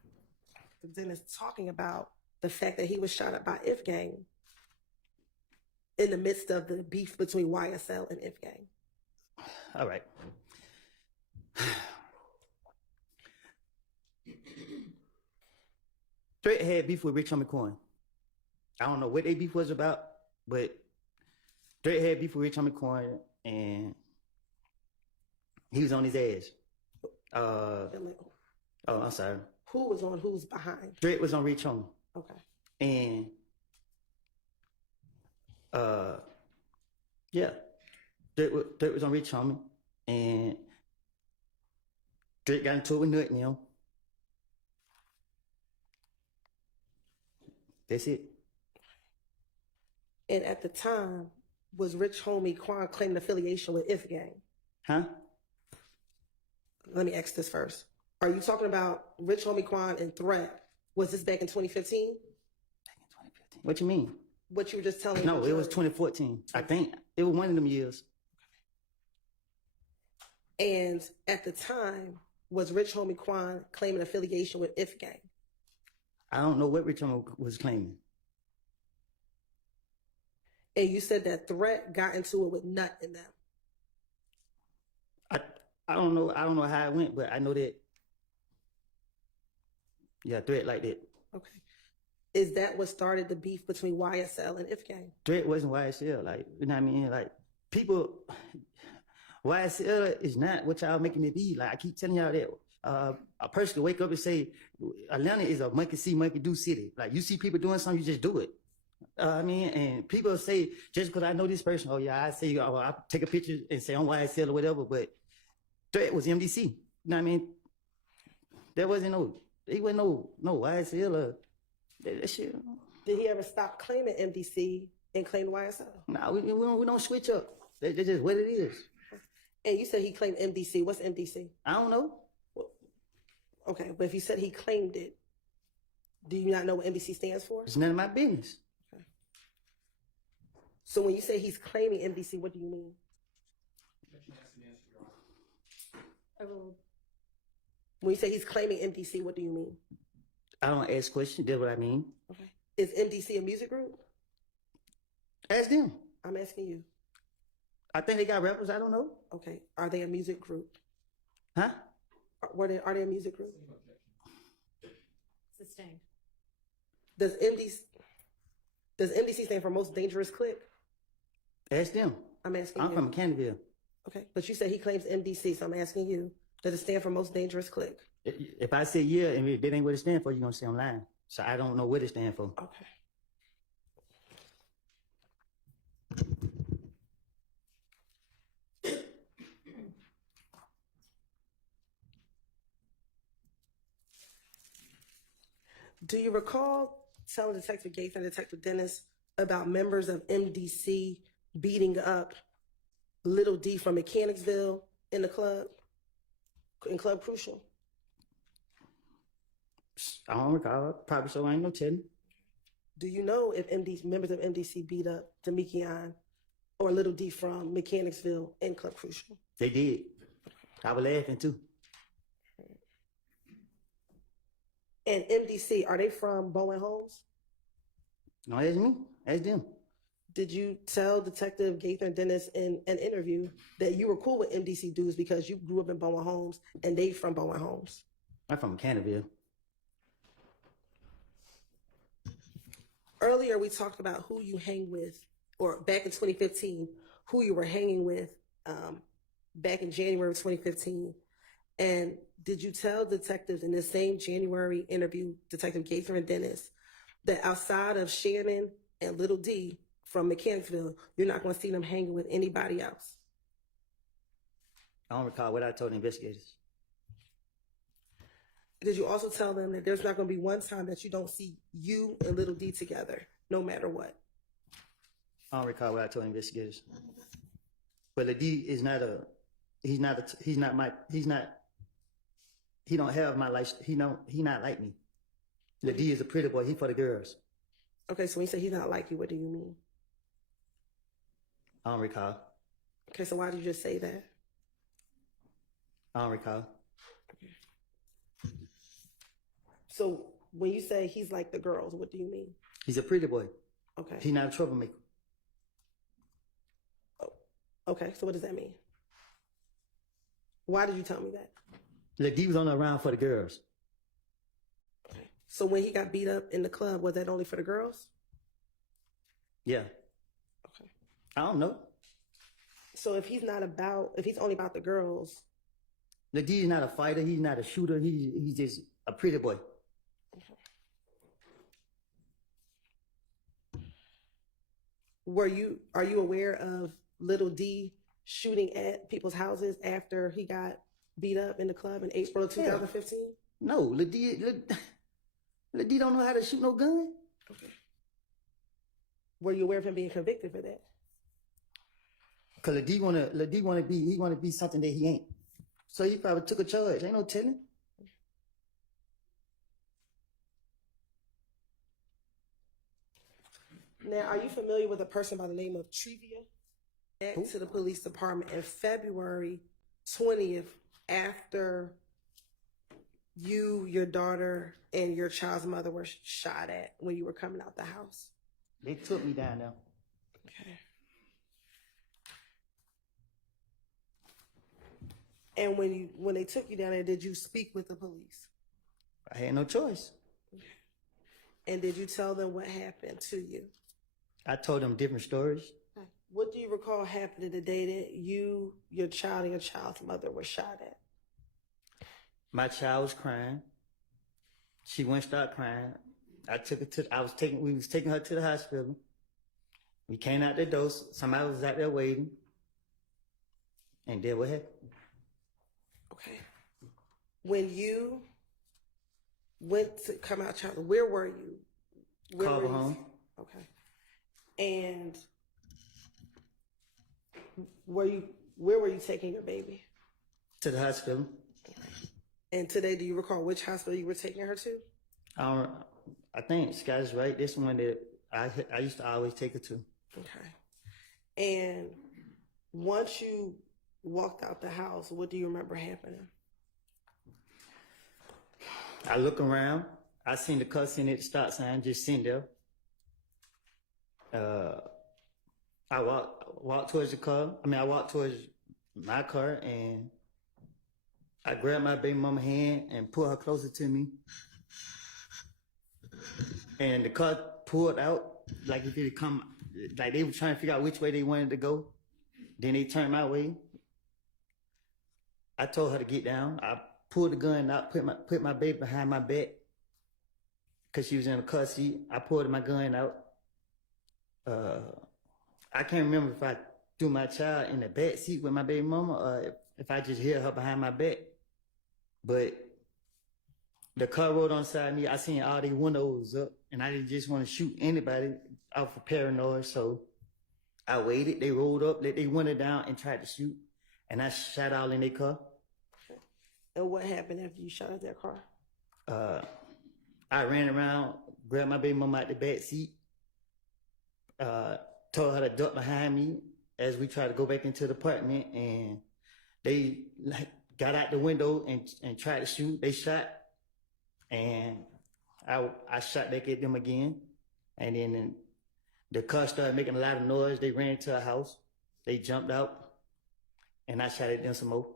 Then it's talking about the fact that he was shot up by Ifgang in the midst of the beef between YSL and Ifgang. All right. Threat had beef with Rich Homie Coin. I don't know what they beef was about, but Threat had beef with Rich Homie Coin, and he was on his ass. Oh, I'm sorry. Who was on who's behind? Threat was on Rich Homie, Okay. and yeah, Threat was on Rich Homie, and Threat got into it with Nut, you know. That's it. And at the time, was Rich Homie Quan claiming affiliation with Ifgang? Huh? Let me ask this first. Are you talking about Rich Homie Quan and Threat? Was this back in 2015? Back in 2015. What you mean? What you were just telling me? No, it was 2014. I think it was one of them years. And at the time, was Rich Homie Quan claiming affiliation with Ifgang? I don't know what Rich Homie was claiming. And you said that Threat got into it with Nut in them. I don't know. I don't know how it went, but I know that. Yeah, Threat like that. Okay. Is that what started the beef between YSL and Ifgang? Threat wasn't YSL. Like, you know what I mean? Like, people, YSL is not what y'all making it be. Like, I keep telling y'all that. A person can wake up and say, Atlanta is a monkey see, monkey do city. Like, you see people doing something, you just do it. I mean, and people say, just because I know this person, oh yeah, I say, oh, I take a picture and say I'm YSL or whatever, but Threat was MDC. You know what I mean? There wasn't he wasn't no YSL or that shit. Did he ever stop claiming MDC and claim YSL? Nah, we don't switch up. That's just what it is. And you said he claimed MDC. What's MDC? I don't know. Okay, but if you said he claimed it, do you not know what MDC stands for? It's none of my business. So when you say he's claiming MDC, what do you mean? When you say he's claiming MDC, what do you mean? I don't ask questions. That's what I mean. Okay. Is MDC a music group? Ask them. I'm asking you. I think they got rappers. I don't know. Okay. Are they a music group? Huh? Are they a music group? Sustained. Does MDC stand for most dangerous clique? Ask them. I'm asking I'm you. from Canterville. Okay. But you said he claims MDC, so I'm asking you, does it stand for most dangerous clique? If I say yeah and that ain't what it stands for, you're gonna say I'm lying. So I don't know what it stands for. Okay. Do you recall telling Detective Gates and Detective Dennis about members of MDC beating up Little D from Mechanicsville in the club, in Club Crucial? I don't recall. Probably so. I ain't no telling. Do you know if members of MDC beat up Demekion or Little D from Mechanicsville in Club Crucial? They did. I was laughing too. And MDC, are they from Bowen Homes? No, ask me. Ask them. Did you tell Detective Gaither and Dennis in an interview that you were cool with MDC dudes because you grew up in Bowen Homes and they from Bowen Homes? I'm from Canterville. Earlier, we talked about who you hang with, or back in 2015, who you were hanging with back in January of 2015. And did you tell detectives in this same January interview, Detective Gaither and Dennis, that outside of Shannon and Little D from Mechanicsville, you're not going to see them hanging with anybody else? I don't recall what I told the investigators. Did you also tell them that there's not going to be one time that you don't see you and Little D together, no matter what? I don't recall what I told the investigators. But the D is not he don't have my life. He not like me. The D is a pretty boy. He for the girls. Okay, so when you say he's not like you, what do you mean? I don't recall. Okay, so why did you just say that? I don't recall. So when you say he's like the girls, what do you mean? He's a pretty boy. Okay. He's not a troublemaker. Okay, so what does that mean? Why did you tell me that? The D was only around for the girls. Okay. So when he got beat up in the club, was that only for the girls? Yeah. Okay. I don't know. So if he's only about the girls. The D is not a fighter. He's not a shooter. He's just a pretty boy. Are you aware of Little D shooting at people's houses after he got beat up in the club in April of 2015? No, Lil D don't know how to shoot no gun. Okay. Were you aware of him being convicted for that? Cause Lil D wanna be something that he ain't. So he probably took a charge. Ain't no telling. Now, are you familiar with a person by the name of Trevia? Back to the police department in February 20th after you, your daughter, and your child's mother were shot at when you were coming out the house. They took me down there. Okay. And when they took you down there, did you speak with the police? I had no choice. And did you tell them what happened to you? I told them different stories. What do you recall happening the day that you, your child, and your child's mother were shot at? My child was crying. She wouldn't stop crying. We was taking her to the hospital. We came out the door. Somebody was out there waiting. And then what happened? Okay. When you went to come out, child, where were you? Carver home. Okay. And Where were you taking your baby? To the hospital. And today, do you recall which hospital you were taking her to? I think Scott's right. This one that I used to always take her to. Okay. And once you walked out the house, what do you remember happening? I look around. I seen the car sitting at the stop sign, just sitting there. I walked towards the car. I walked towards my car, and I grabbed my baby mama's hand and pulled her closer to me. And the car pulled out like if it come, like they were trying to figure out which way they wanted to go. Then they turned my way. I told her to get down. I pulled the gun out, put my baby behind my back because she was in a car seat. I pulled my gun out. I can't remember if I threw my child in the back seat with my baby mama or if I just held her behind my back. But the car rolled on side of me. I seen all the windows up, and I didn't just want to shoot anybody out for paranoia. So I waited. They rolled up, let their window down, and tried to shoot. And I shot all in their car. And what happened after you shot at their car? I ran around, grabbed my baby mama out the back seat, told her to duck behind me as we tried to go back into the apartment, and they got out the window and tried to shoot. They shot, and I shot back at them again, and then the car started making a lot of noise. They ran into a house. They jumped out, and I shot at them some more.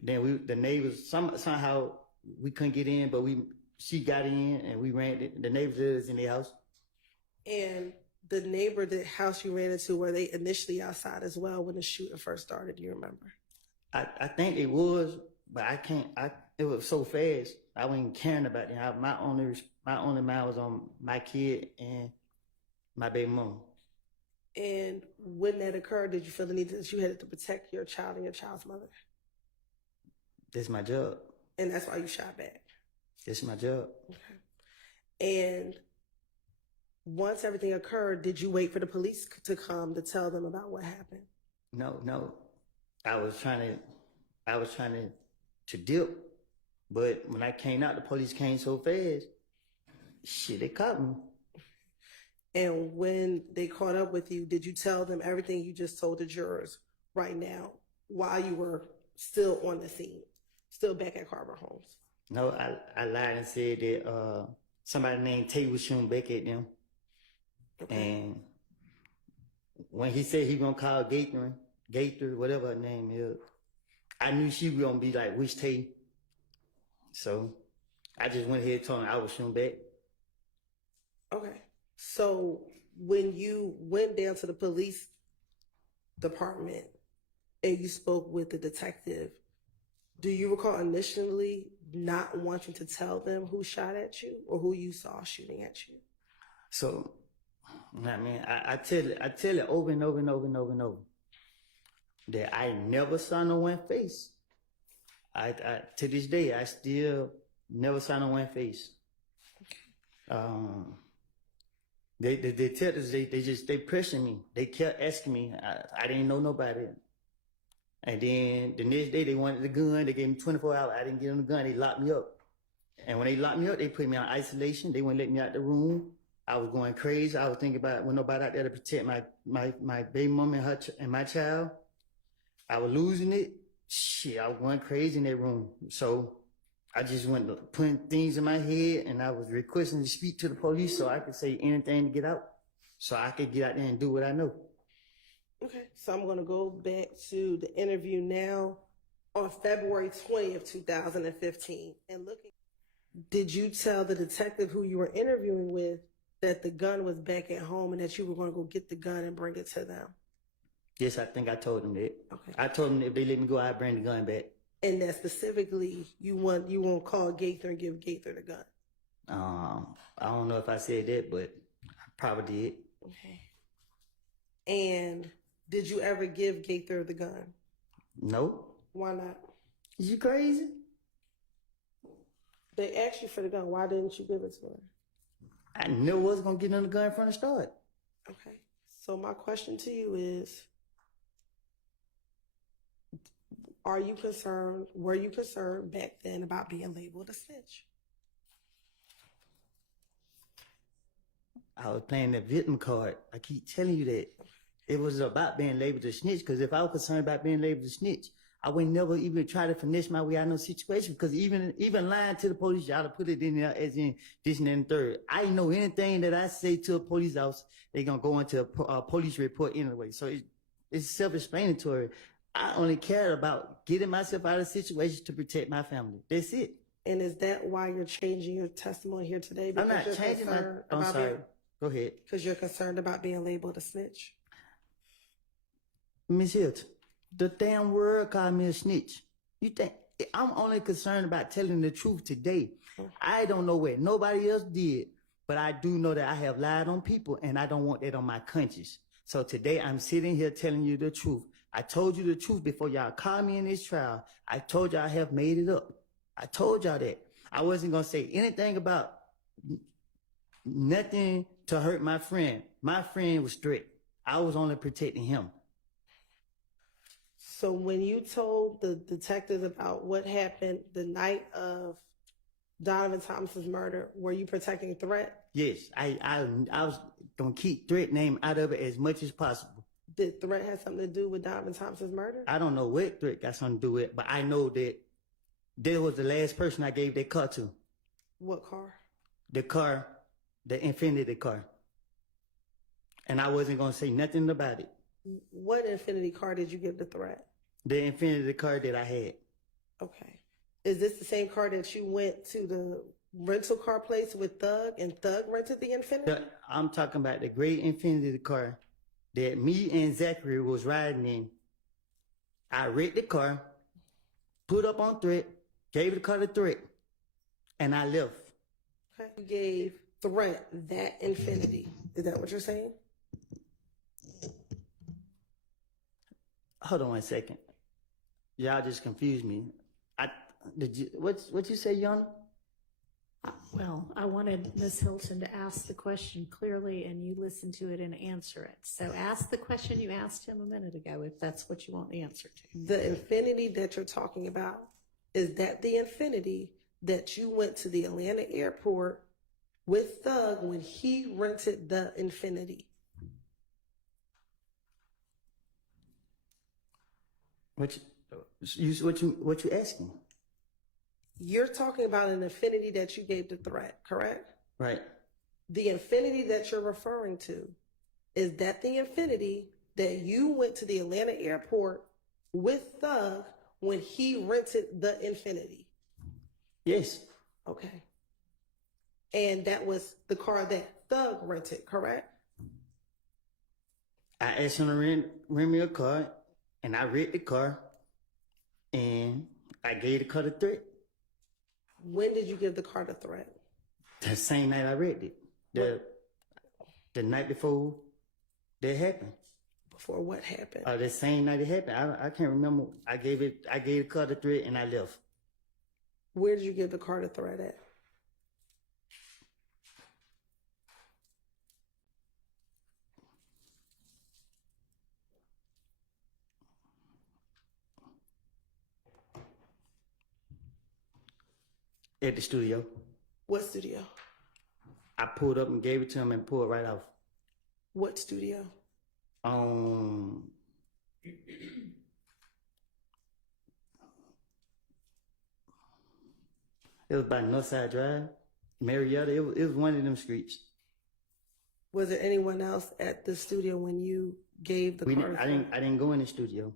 Then the neighbors, somehow we couldn't get in, but she got in, and we ran. The neighbors was in their house. And the neighbor, the house you ran into, were they initially outside as well when the shooting first started? Do you remember? I think it was, but I can't. It was so fast. I wasn't caring about them. My only mind was on my kid and my baby mom. And when that occurred, did you feel the need that you had to protect your child and your child's mother? That's my job. And that's why you shot back. That's my job. Okay. And once everything occurred, did you wait for the police to come to tell them about what happened? No. I was trying to dip, but when I came out, the police came so fast. Shit, they caught me. And when they caught up with you, did you tell them everything you just told the jurors right now while you were still on the scene, still back at Carver Homes? No, I lied and said that somebody named Tate was shooting back at them. Okay. And when he said he gonna call Gaither, whatever her name is, I knew she was gonna be like, which Tate? So I just went ahead and told him I was shooting back. Okay. So when you went down to the police department and you spoke with the detective, do you recall initially not wanting to tell them who shot at you or who you saw shooting at you? So, I tell it over and over and over and over and over that I never saw no one face. I to this day I still never saw no one face. The detectives they pressured me. They kept asking me. I didn't know nobody. And then the next day they wanted the gun. They gave me 24 hours. I didn't get them the gun. They locked me up. And when they locked me up, they put me on isolation. They wouldn't let me out the room. I was going crazy. I was thinking about when nobody out there to protect my baby mom and my child. I was losing it. Shit, I was going crazy in that room. So I just went putting things in my head, and I was requesting to speak to the police so I could say anything to get out, so I could get out there and do what I know. Okay, so I'm going to go back to the interview now on February 20th, 2015. And looking, did you tell the detective who you were interviewing with that the gun was back at home and that you were going to go get the gun and bring it to them? Yes, I think I told them that. Okay. I told them if they let me go, I'd bring the gun back. And that specifically, you won't call Gaither and give Gaither the gun. I don't know if I said that, but I probably did. Okay. And did you ever give Gaither the gun? No. Why not? You crazy? They asked you for the gun. Why didn't you give it to her? I knew I wasn't gonna get on the gun from the start. Okay. So my question to you is, were you concerned back then about being labeled a snitch? I was playing the victim card. I keep telling you that. It was about being labeled a snitch, because if I was concerned about being labeled a snitch, I would never even try to finesse my way out of no situation, because even lying to the police, y'all to put it in there as in this and then third. I know anything that I say to a police officer, they're going to go into a police report anyway. So it's self-explanatory. I only care about getting myself out of situations to protect my family. That's it. And is that why you're changing your testimony here today? I'm not changing my, I'm sorry. Go ahead. Because you're concerned about being labeled a snitch? Miss Hilton, the damn word called me a snitch. You think I'm only concerned about telling the truth today? I don't know what nobody else did, but I do know that I have lied on people, and I don't want that on my conscience. So today I'm sitting here telling you the truth. I told you the truth before y'all called me in this trial. I told y'all I have made it up. I told y'all that. I wasn't gonna say anything about nothing to hurt my friend. My friend was strict. I was only protecting him. So when you told the detectives about what happened the night of Donovan Thomas's murder, were you protecting Threat? Yes, I was gonna keep Threat name out of it as much as possible. Did Threat have something to do with Donovan Thomas's murder? I don't know what Threat got something to do with it, but I know that there was the last person I gave that car to. What car? The car, the Infinity car. And I wasn't gonna say nothing about it. What Infinity car did you give to Threat? The Infinity car that I had. Okay. Is this the same car that you went to the rental car place with Thug and Thug rented the Infinity? I'm talking about the gray Infinity car that me and Zachary was riding in. I wrecked the car, put up on Threat, gave the car to Threat, and I left. Okay. You gave Threat that Infinity. Is that what you're saying? Hold on 1 second. Y'all just confused me. What you say, Yana? Well, I wanted Ms. Hilton to ask the question clearly and you listen to it and answer it. So ask the question you asked him a minute ago, if that's what you want the answer to. The Infinity that you're talking about, is that the Infinity that you went to the Atlanta airport with Thug when he rented the Infinity? What you asking? You're talking about an Infinity that you gave to Threat, correct? Right. The Infinity that you're referring to, is that the Infinity that you went to the Atlanta airport with Thug when he rented the Infinity? Yes. Okay. And that was the car that Thug rented, correct? I asked him to rent me a car, and I rented the car, and I gave the car to Threat. When did you give the car to Threat? The same night I rented it. The night before that happened. Before what happened? The same night it happened. I can't remember. I gave the car to Threat, and I left. Where did you give the car to Threat at? At the studio. What studio? I pulled up and gave it to him and pulled right off. What studio? It was by Northside Drive, Marietta. It was one of them streets. Was there anyone else at the studio when you gave the car? I didn't go in the studio.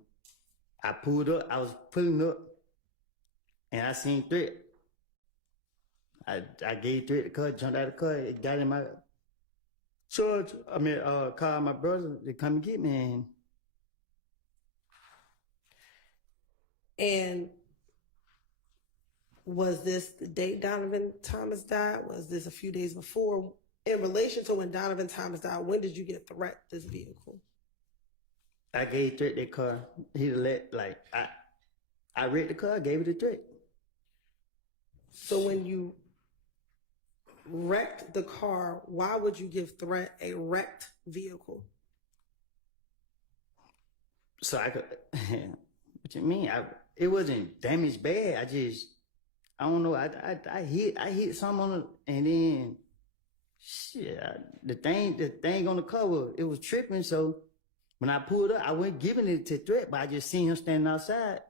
I pulled up. I was pulling up, and I seen Threat. I gave Threat the car, jumped out of the car, it got in my charge. Called my brother to come and get me. And was this the date Donovan Thomas died? Was this a few days before? In relation to when Donovan Thomas died, when did you get Threat this vehicle? I gave Threat that car. I wrecked the car, gave it to Threat. So when you wrecked the car, why would you give Threat a wrecked vehicle? So I could. What you mean? it wasn't damaged bad. I don't know. I hit something on it, and then shit, the thing on the cover, it was tripping. So when I pulled up, I wasn't giving it to Threat, but I just seen him standing outside.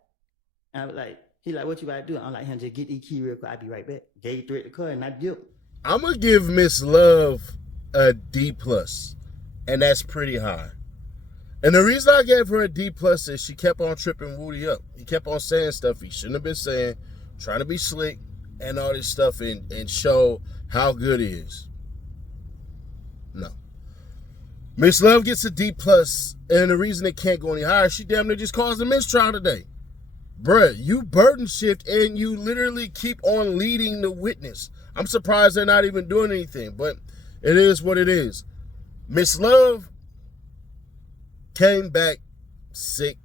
And I was like, he like, what you about to do? I'm like, him just get the key real quick. I'll be right back. Gave Threat the car, and I dipped. I'm gonna give Miss Love a D+, and that's pretty high. And the reason I gave her a D+ is she kept on tripping Woody up. He kept on saying stuff he shouldn't have been saying, trying to be slick and all this stuff and show how good he is. No. Miss Love gets a D+, and the reason it can't go any higher, she damn near just caused a mistrial today. Bruh, you burden shift and you literally keep on leading the witness. I'm surprised they're not even doing anything, but it is what it is. Miss Love came back sick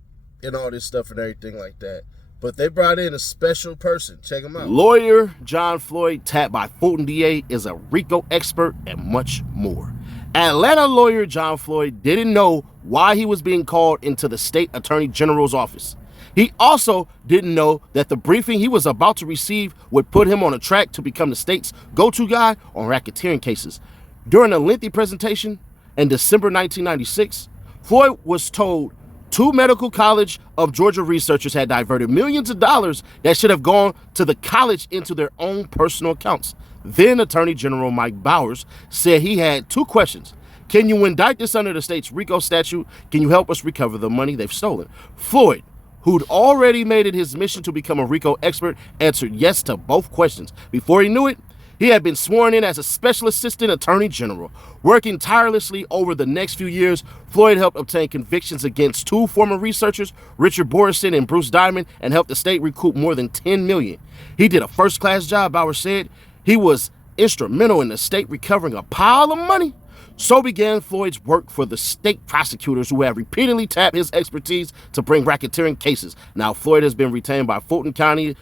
and all this stuff and everything like that. But they brought in a special person. Check him out. Lawyer John Floyd, tapped by Fulton DA, is a RICO expert and much more. Atlanta lawyer John Floyd didn't know why he was being called into the state attorney general's office. He also didn't know that the briefing he was about to receive would put him on a track to become the state's go-to guy on racketeering cases. During a lengthy presentation in December 1996, Floyd was told 2 Medical College of Georgia researchers had diverted millions of dollars that should have gone to the college into their own personal accounts. Then Attorney General Mike Bowers said he had 2 questions. Can you indict this under the state's RICO statute? Can you help us recover the money they've stolen? Floyd, who'd already made it his mission to become a RICO expert, answered yes to both questions. Before he knew it, he had been sworn in as a special assistant attorney general. Working tirelessly over the next few years, Floyd helped obtain convictions against 2 former researchers, Richard Borison and Bruce Diamond, and helped the state recoup more than $10 million. He did a first-class job, Bowers said. He was instrumental in the state recovering a pile of money. So began Floyd's work for the state prosecutors who have repeatedly tapped his expertise to bring racketeering cases. Now, Floyd has been retained by Fulton County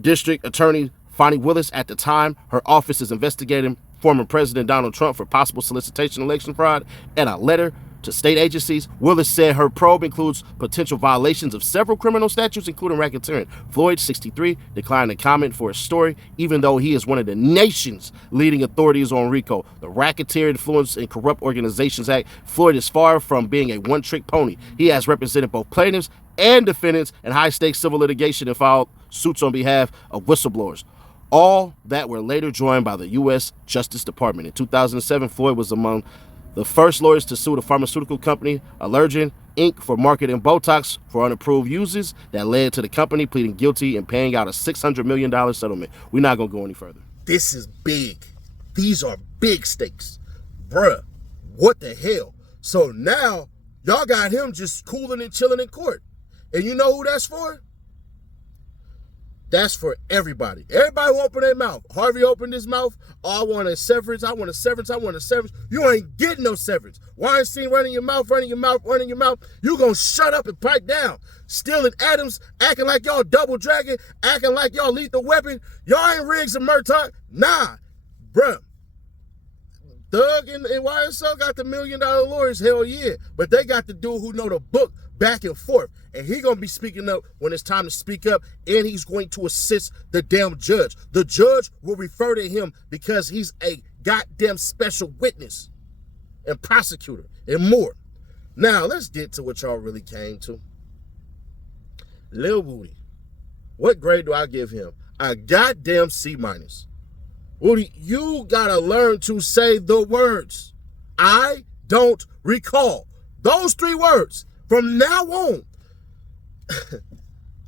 District Attorney Fonnie Willis. At the time, her office is investigating former President Donald Trump for possible solicitation of election fraud. And a letter to state agencies, Willis said her probe includes potential violations of several criminal statutes, including racketeering. Floyd, 63, declined to comment for his story, even though he is one of the nation's leading authorities on RICO, the Racketeer Influence and Corrupt Organizations Act. Floyd is far from being a one-trick pony. He has represented both plaintiffs and defendants in high-stakes civil litigation and filed suits on behalf of whistleblowers. All that were later joined by the U.S. Justice Department. In 2007, Floyd was among the first lawyers to sue the pharmaceutical company Allergan Inc. for marketing Botox for unapproved uses. That led to the company pleading guilty and paying out a $600 million settlement. We're not going to go any further. This is big. These are big stakes. Bruh, what the hell? So now, y'all got him just cooling and chilling in court. And you know who that's for? That's for everybody. Everybody will open their mouth. Harvey opened his mouth. Oh, I want a severance. I want a severance. I want a severance. You ain't getting no severance. Weinstein running your mouth, running your mouth, running your mouth. You gonna shut up and pipe down. Stealing Adams, acting like y'all Double Dragon, acting like y'all Lethal Weapon. Y'all ain't Riggs and Murtaugh. Nah, bruh. Doug and YSL got the $1 million lawyers, hell yeah. But they got the dude who know the book back and forth. And he gonna be speaking up when it's time to speak up, and he's going to assist the damn judge. The judge will refer to him because he's a goddamn special witness and prosecutor and more. Now, let's get to what y'all really came to. Lil Woody. What grade do I give him? A goddamn C-. Woody, you gotta learn to say the words. I don't recall. Those 3 words. From now on,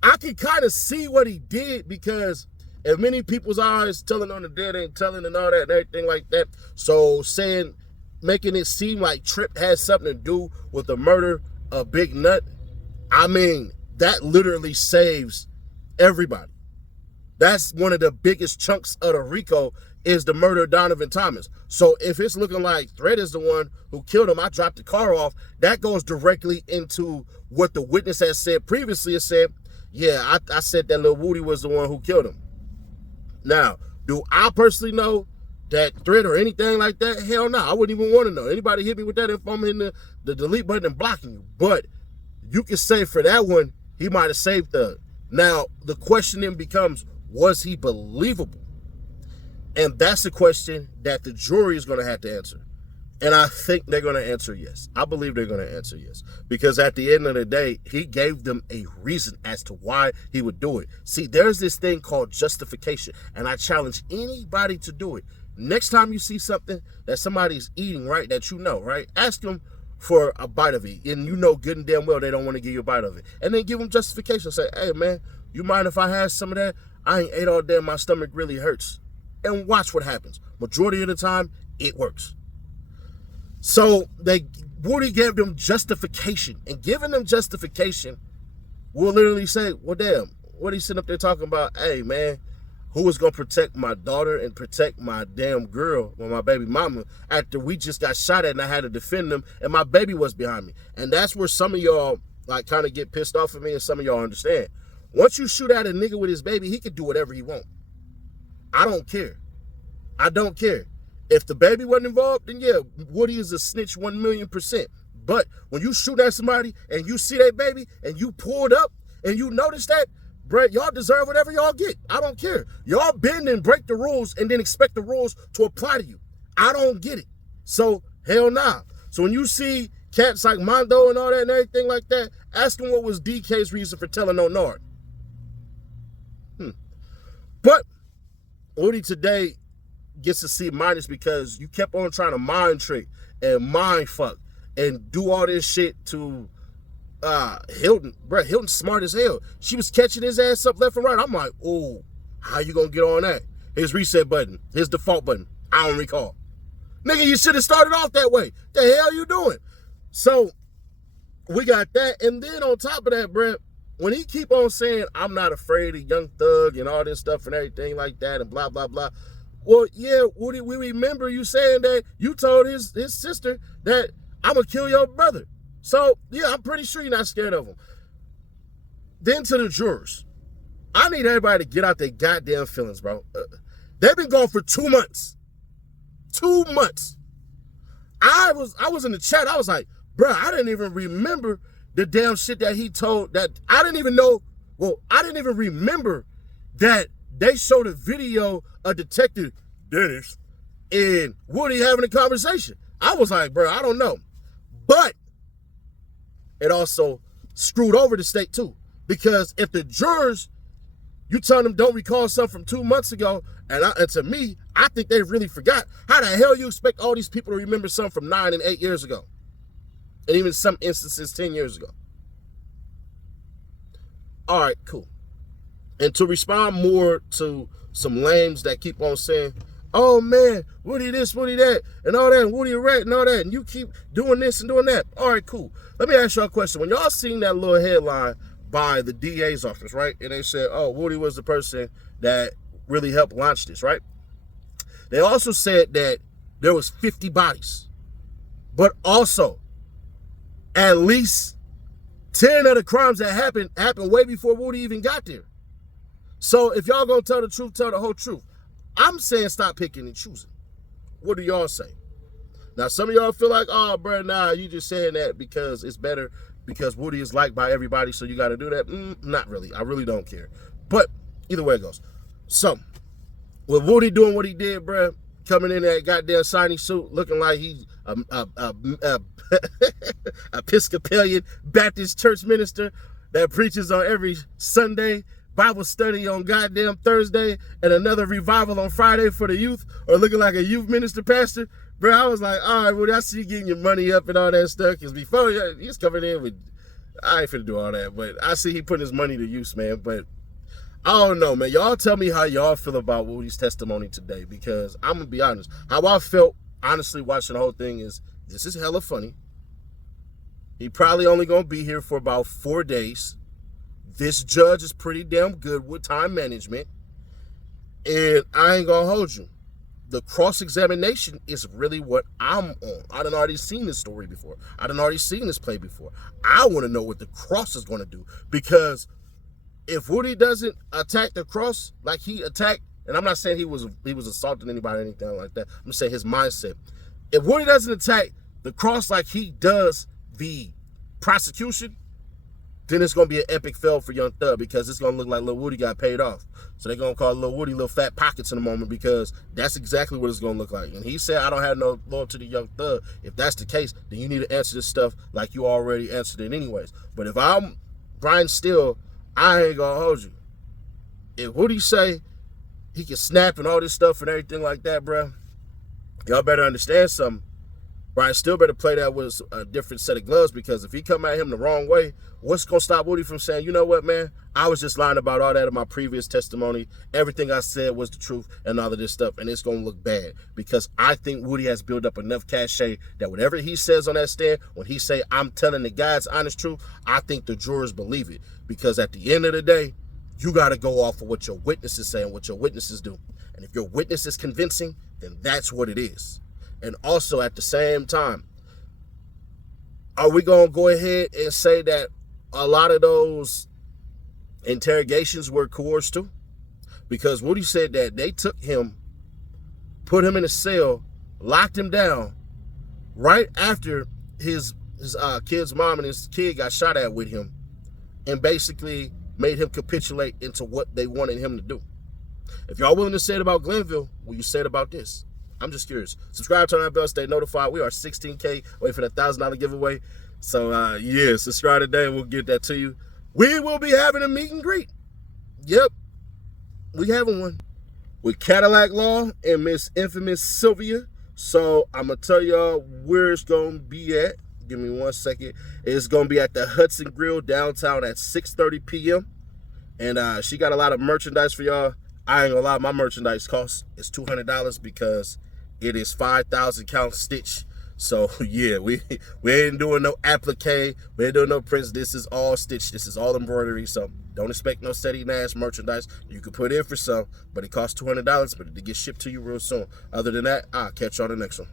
I can kind of see what he did, because in many people's eyes, telling on the dead ain't telling and all that and everything like that. So making it seem like Tripp has something to do with the murder of Big Nut, I mean, that literally saves everybody. That's one of the biggest chunks of the RICO, is the murder of Donovan Thomas. So if it's looking like Threat is the one who killed him, I dropped the car off, that goes directly into what the witness has said previously. It said, yeah, I said that Lil Woody was the one who killed him. Now, do I personally know that Threat or anything like that? Hell no, I wouldn't even want to know. Anybody hit me with that info, I'm hitting the delete button and blocking you. But you can say for that one, he might have saved Thug. Now, the question then becomes, was he believable? And that's the question that the jury is going to have to answer. And I think they're going to answer yes. I believe they're going to answer yes. Because at the end of the day, he gave them a reason as to why he would do it. See, there's this thing called justification, and I challenge anybody to do it. Next time you see something that somebody's eating, right, that you know, right, ask them for a bite of it. And you know good and damn well they don't want to give you a bite of it. And then give them justification. Say, hey, man, you mind if I have some of that? I ain't ate all day. My stomach really hurts. And watch what happens. Majority of the time, it works. So Woody gave them justification, and giving them justification will literally say, well, damn, what he sitting up there talking about? Hey, man, who was going to protect my daughter and protect my damn girl or my baby mama after we just got shot at and I had to defend them and my baby was behind me? And that's where some of y'all like kind of get pissed off at me, and some of y'all understand. Once you shoot at a nigga with his baby, he can do whatever he want. I don't care. I don't care. If the baby wasn't involved, then yeah, Woody is a snitch 1,000,000%. But when you shoot at somebody and you see that baby and you pulled up and you notice that, bruh, y'all deserve whatever y'all get. I don't care. Y'all bend and break the rules and then expect the rules to apply to you. I don't get it. So, hell nah. So when you see cats like Mondo and all that and everything like that, ask him what was DK's reason for telling no Nard. But Woody today gets a C- because you kept on trying to mind trick and mind fuck and do all this shit to Hilton. Bruh, Hilton's smart as hell. She was catching his ass up left and right. I'm like, oh, how you gonna get on that? His reset button, his default button. I don't recall. Nigga, you should have started off that way. The hell you doing? So we got that, and then on top of that, bruh, when he keep on saying I'm not afraid of Young Thug and all this stuff and everything like that and blah blah blah. Well, yeah, Woody, we remember you saying that you told his sister that I'm going to kill your brother. So, yeah, I'm pretty sure you're not scared of him. Then to the jurors. I need everybody to get out their goddamn feelings, bro. They've been gone for 2 months. 2 months. I was in the chat. I was like, bro, I didn't even remember the damn shit that he told. That I didn't even know. Well, I didn't even remember that they showed a video of Detective Dennis and Woody having a conversation. I was like, bro, I don't know. But it also screwed over the state too. Because if the jurors, you tell them don't recall something from 2 months ago, and to me, I think they really forgot. How the hell you expect all these people to remember something from 9 and 8 years ago? And even some instances 10 years ago. All right, cool. And to respond more to some lames that keep on saying, oh man, Woody this, Woody that, and all that, and Woody a rat and all that, and you keep doing this and doing that. All right, cool. Let me ask y'all a question. When y'all seen that little headline by the DA's office, right? And they said, oh, Woody was the person that really helped launch this, right? They also said that there was 50 bodies. But also, at least 10 of the crimes that happened way before Woody even got there. So if y'all gonna tell the truth, tell the whole truth. I'm saying stop picking and choosing. What do y'all say? Now, some of y'all feel like, oh, bro, nah, you just saying that because it's better because Woody is liked by everybody, so you got to do that. Not really. I really don't care. But either way it goes. So, with Woody doing what he did, bro, coming in that goddamn shiny suit, looking like he's a Episcopalian Baptist church minister that preaches on every Sunday, Bible study on goddamn Thursday, and another revival on Friday for the youth, or looking like a youth minister pastor, bro, I was like, all right, Woody, I see you getting your money up and all that stuff, because before, he's coming in with, I ain't finna do all that, but I see he putting his money to use, man, but I don't know, man. Y'all tell me how y'all feel about Woody's testimony today, because I'm gonna be honest. How I felt, honestly, watching the whole thing is, this is hella funny. He probably only gonna be here for about 4 days. This judge is pretty damn good with time management. And I ain't gonna hold you. The cross-examination is really what I'm on. I done already seen this story before. I done already seen this play before. I want to know what the cross is going to do. Because if Woody doesn't attack the cross like he attacked, and I'm not saying he was assaulting anybody or anything like that. I'm saying his mindset. If Woody doesn't attack the cross like he does the prosecution, then it's gonna be an epic fail for Young Thug because it's gonna look like Lil Woody got paid off. So they're gonna call Lil Woody Lil Fat Pockets in a moment because that's exactly what it's gonna look like. And he said, I don't have no loyalty to Young Thug. If that's the case, then you need to answer this stuff like you already answered it anyways. But if I'm Brian Steele, I ain't gonna hold you. If Woody say he can snap and all this stuff and everything like that, bro, y'all better understand something. Brian Steele better play that with a different set of gloves because if he come at him the wrong way, what's going to stop Woody from saying, you know what, man, I was just lying about all that in my previous testimony. Everything I said was the truth and all of this stuff, and it's going to look bad because I think Woody has built up enough cachet that whatever he says on that stand, when he say, I'm telling the God's honest truth, I think the jurors believe it because at the end of the day, you got to go off of what your witnesses say and what your witnesses do. And if your witness is convincing, then that's what it is. And also at the same time, are we going to go ahead and say that a lot of those interrogations were coerced too? Because Woody said that they took him, put him in a cell, locked him down right after his kid's mom and his kid got shot at with him and basically made him capitulate into what they wanted him to do. If y'all willing to say it about Glenville, will you say it about this? I'm just curious. Subscribe, turn on that bell, stay notified. We are 16K away from the $1,000 giveaway. So, yeah, subscribe today and we'll get that to you. We will be having a meet and greet. Yep, we having one with Cadillac Law and Miss Infamous Sylvia. So, I'm going to tell y'all where it's going to be at. Give me 1 second. It's going to be at the Hudson Grill downtown at 6:30 p.m. And she got a lot of merchandise for y'all. I ain't gonna lie, my merchandise cost is $200 because it is 5,000 count stitch. So yeah, we ain't doing no applique, we ain't doing no prints. This is all stitch. This is all embroidery. So don't expect no steady Nash merchandise. You can put in for some, but it costs $200, but it gets shipped to you real soon. Other than that, I'll catch you on the next one.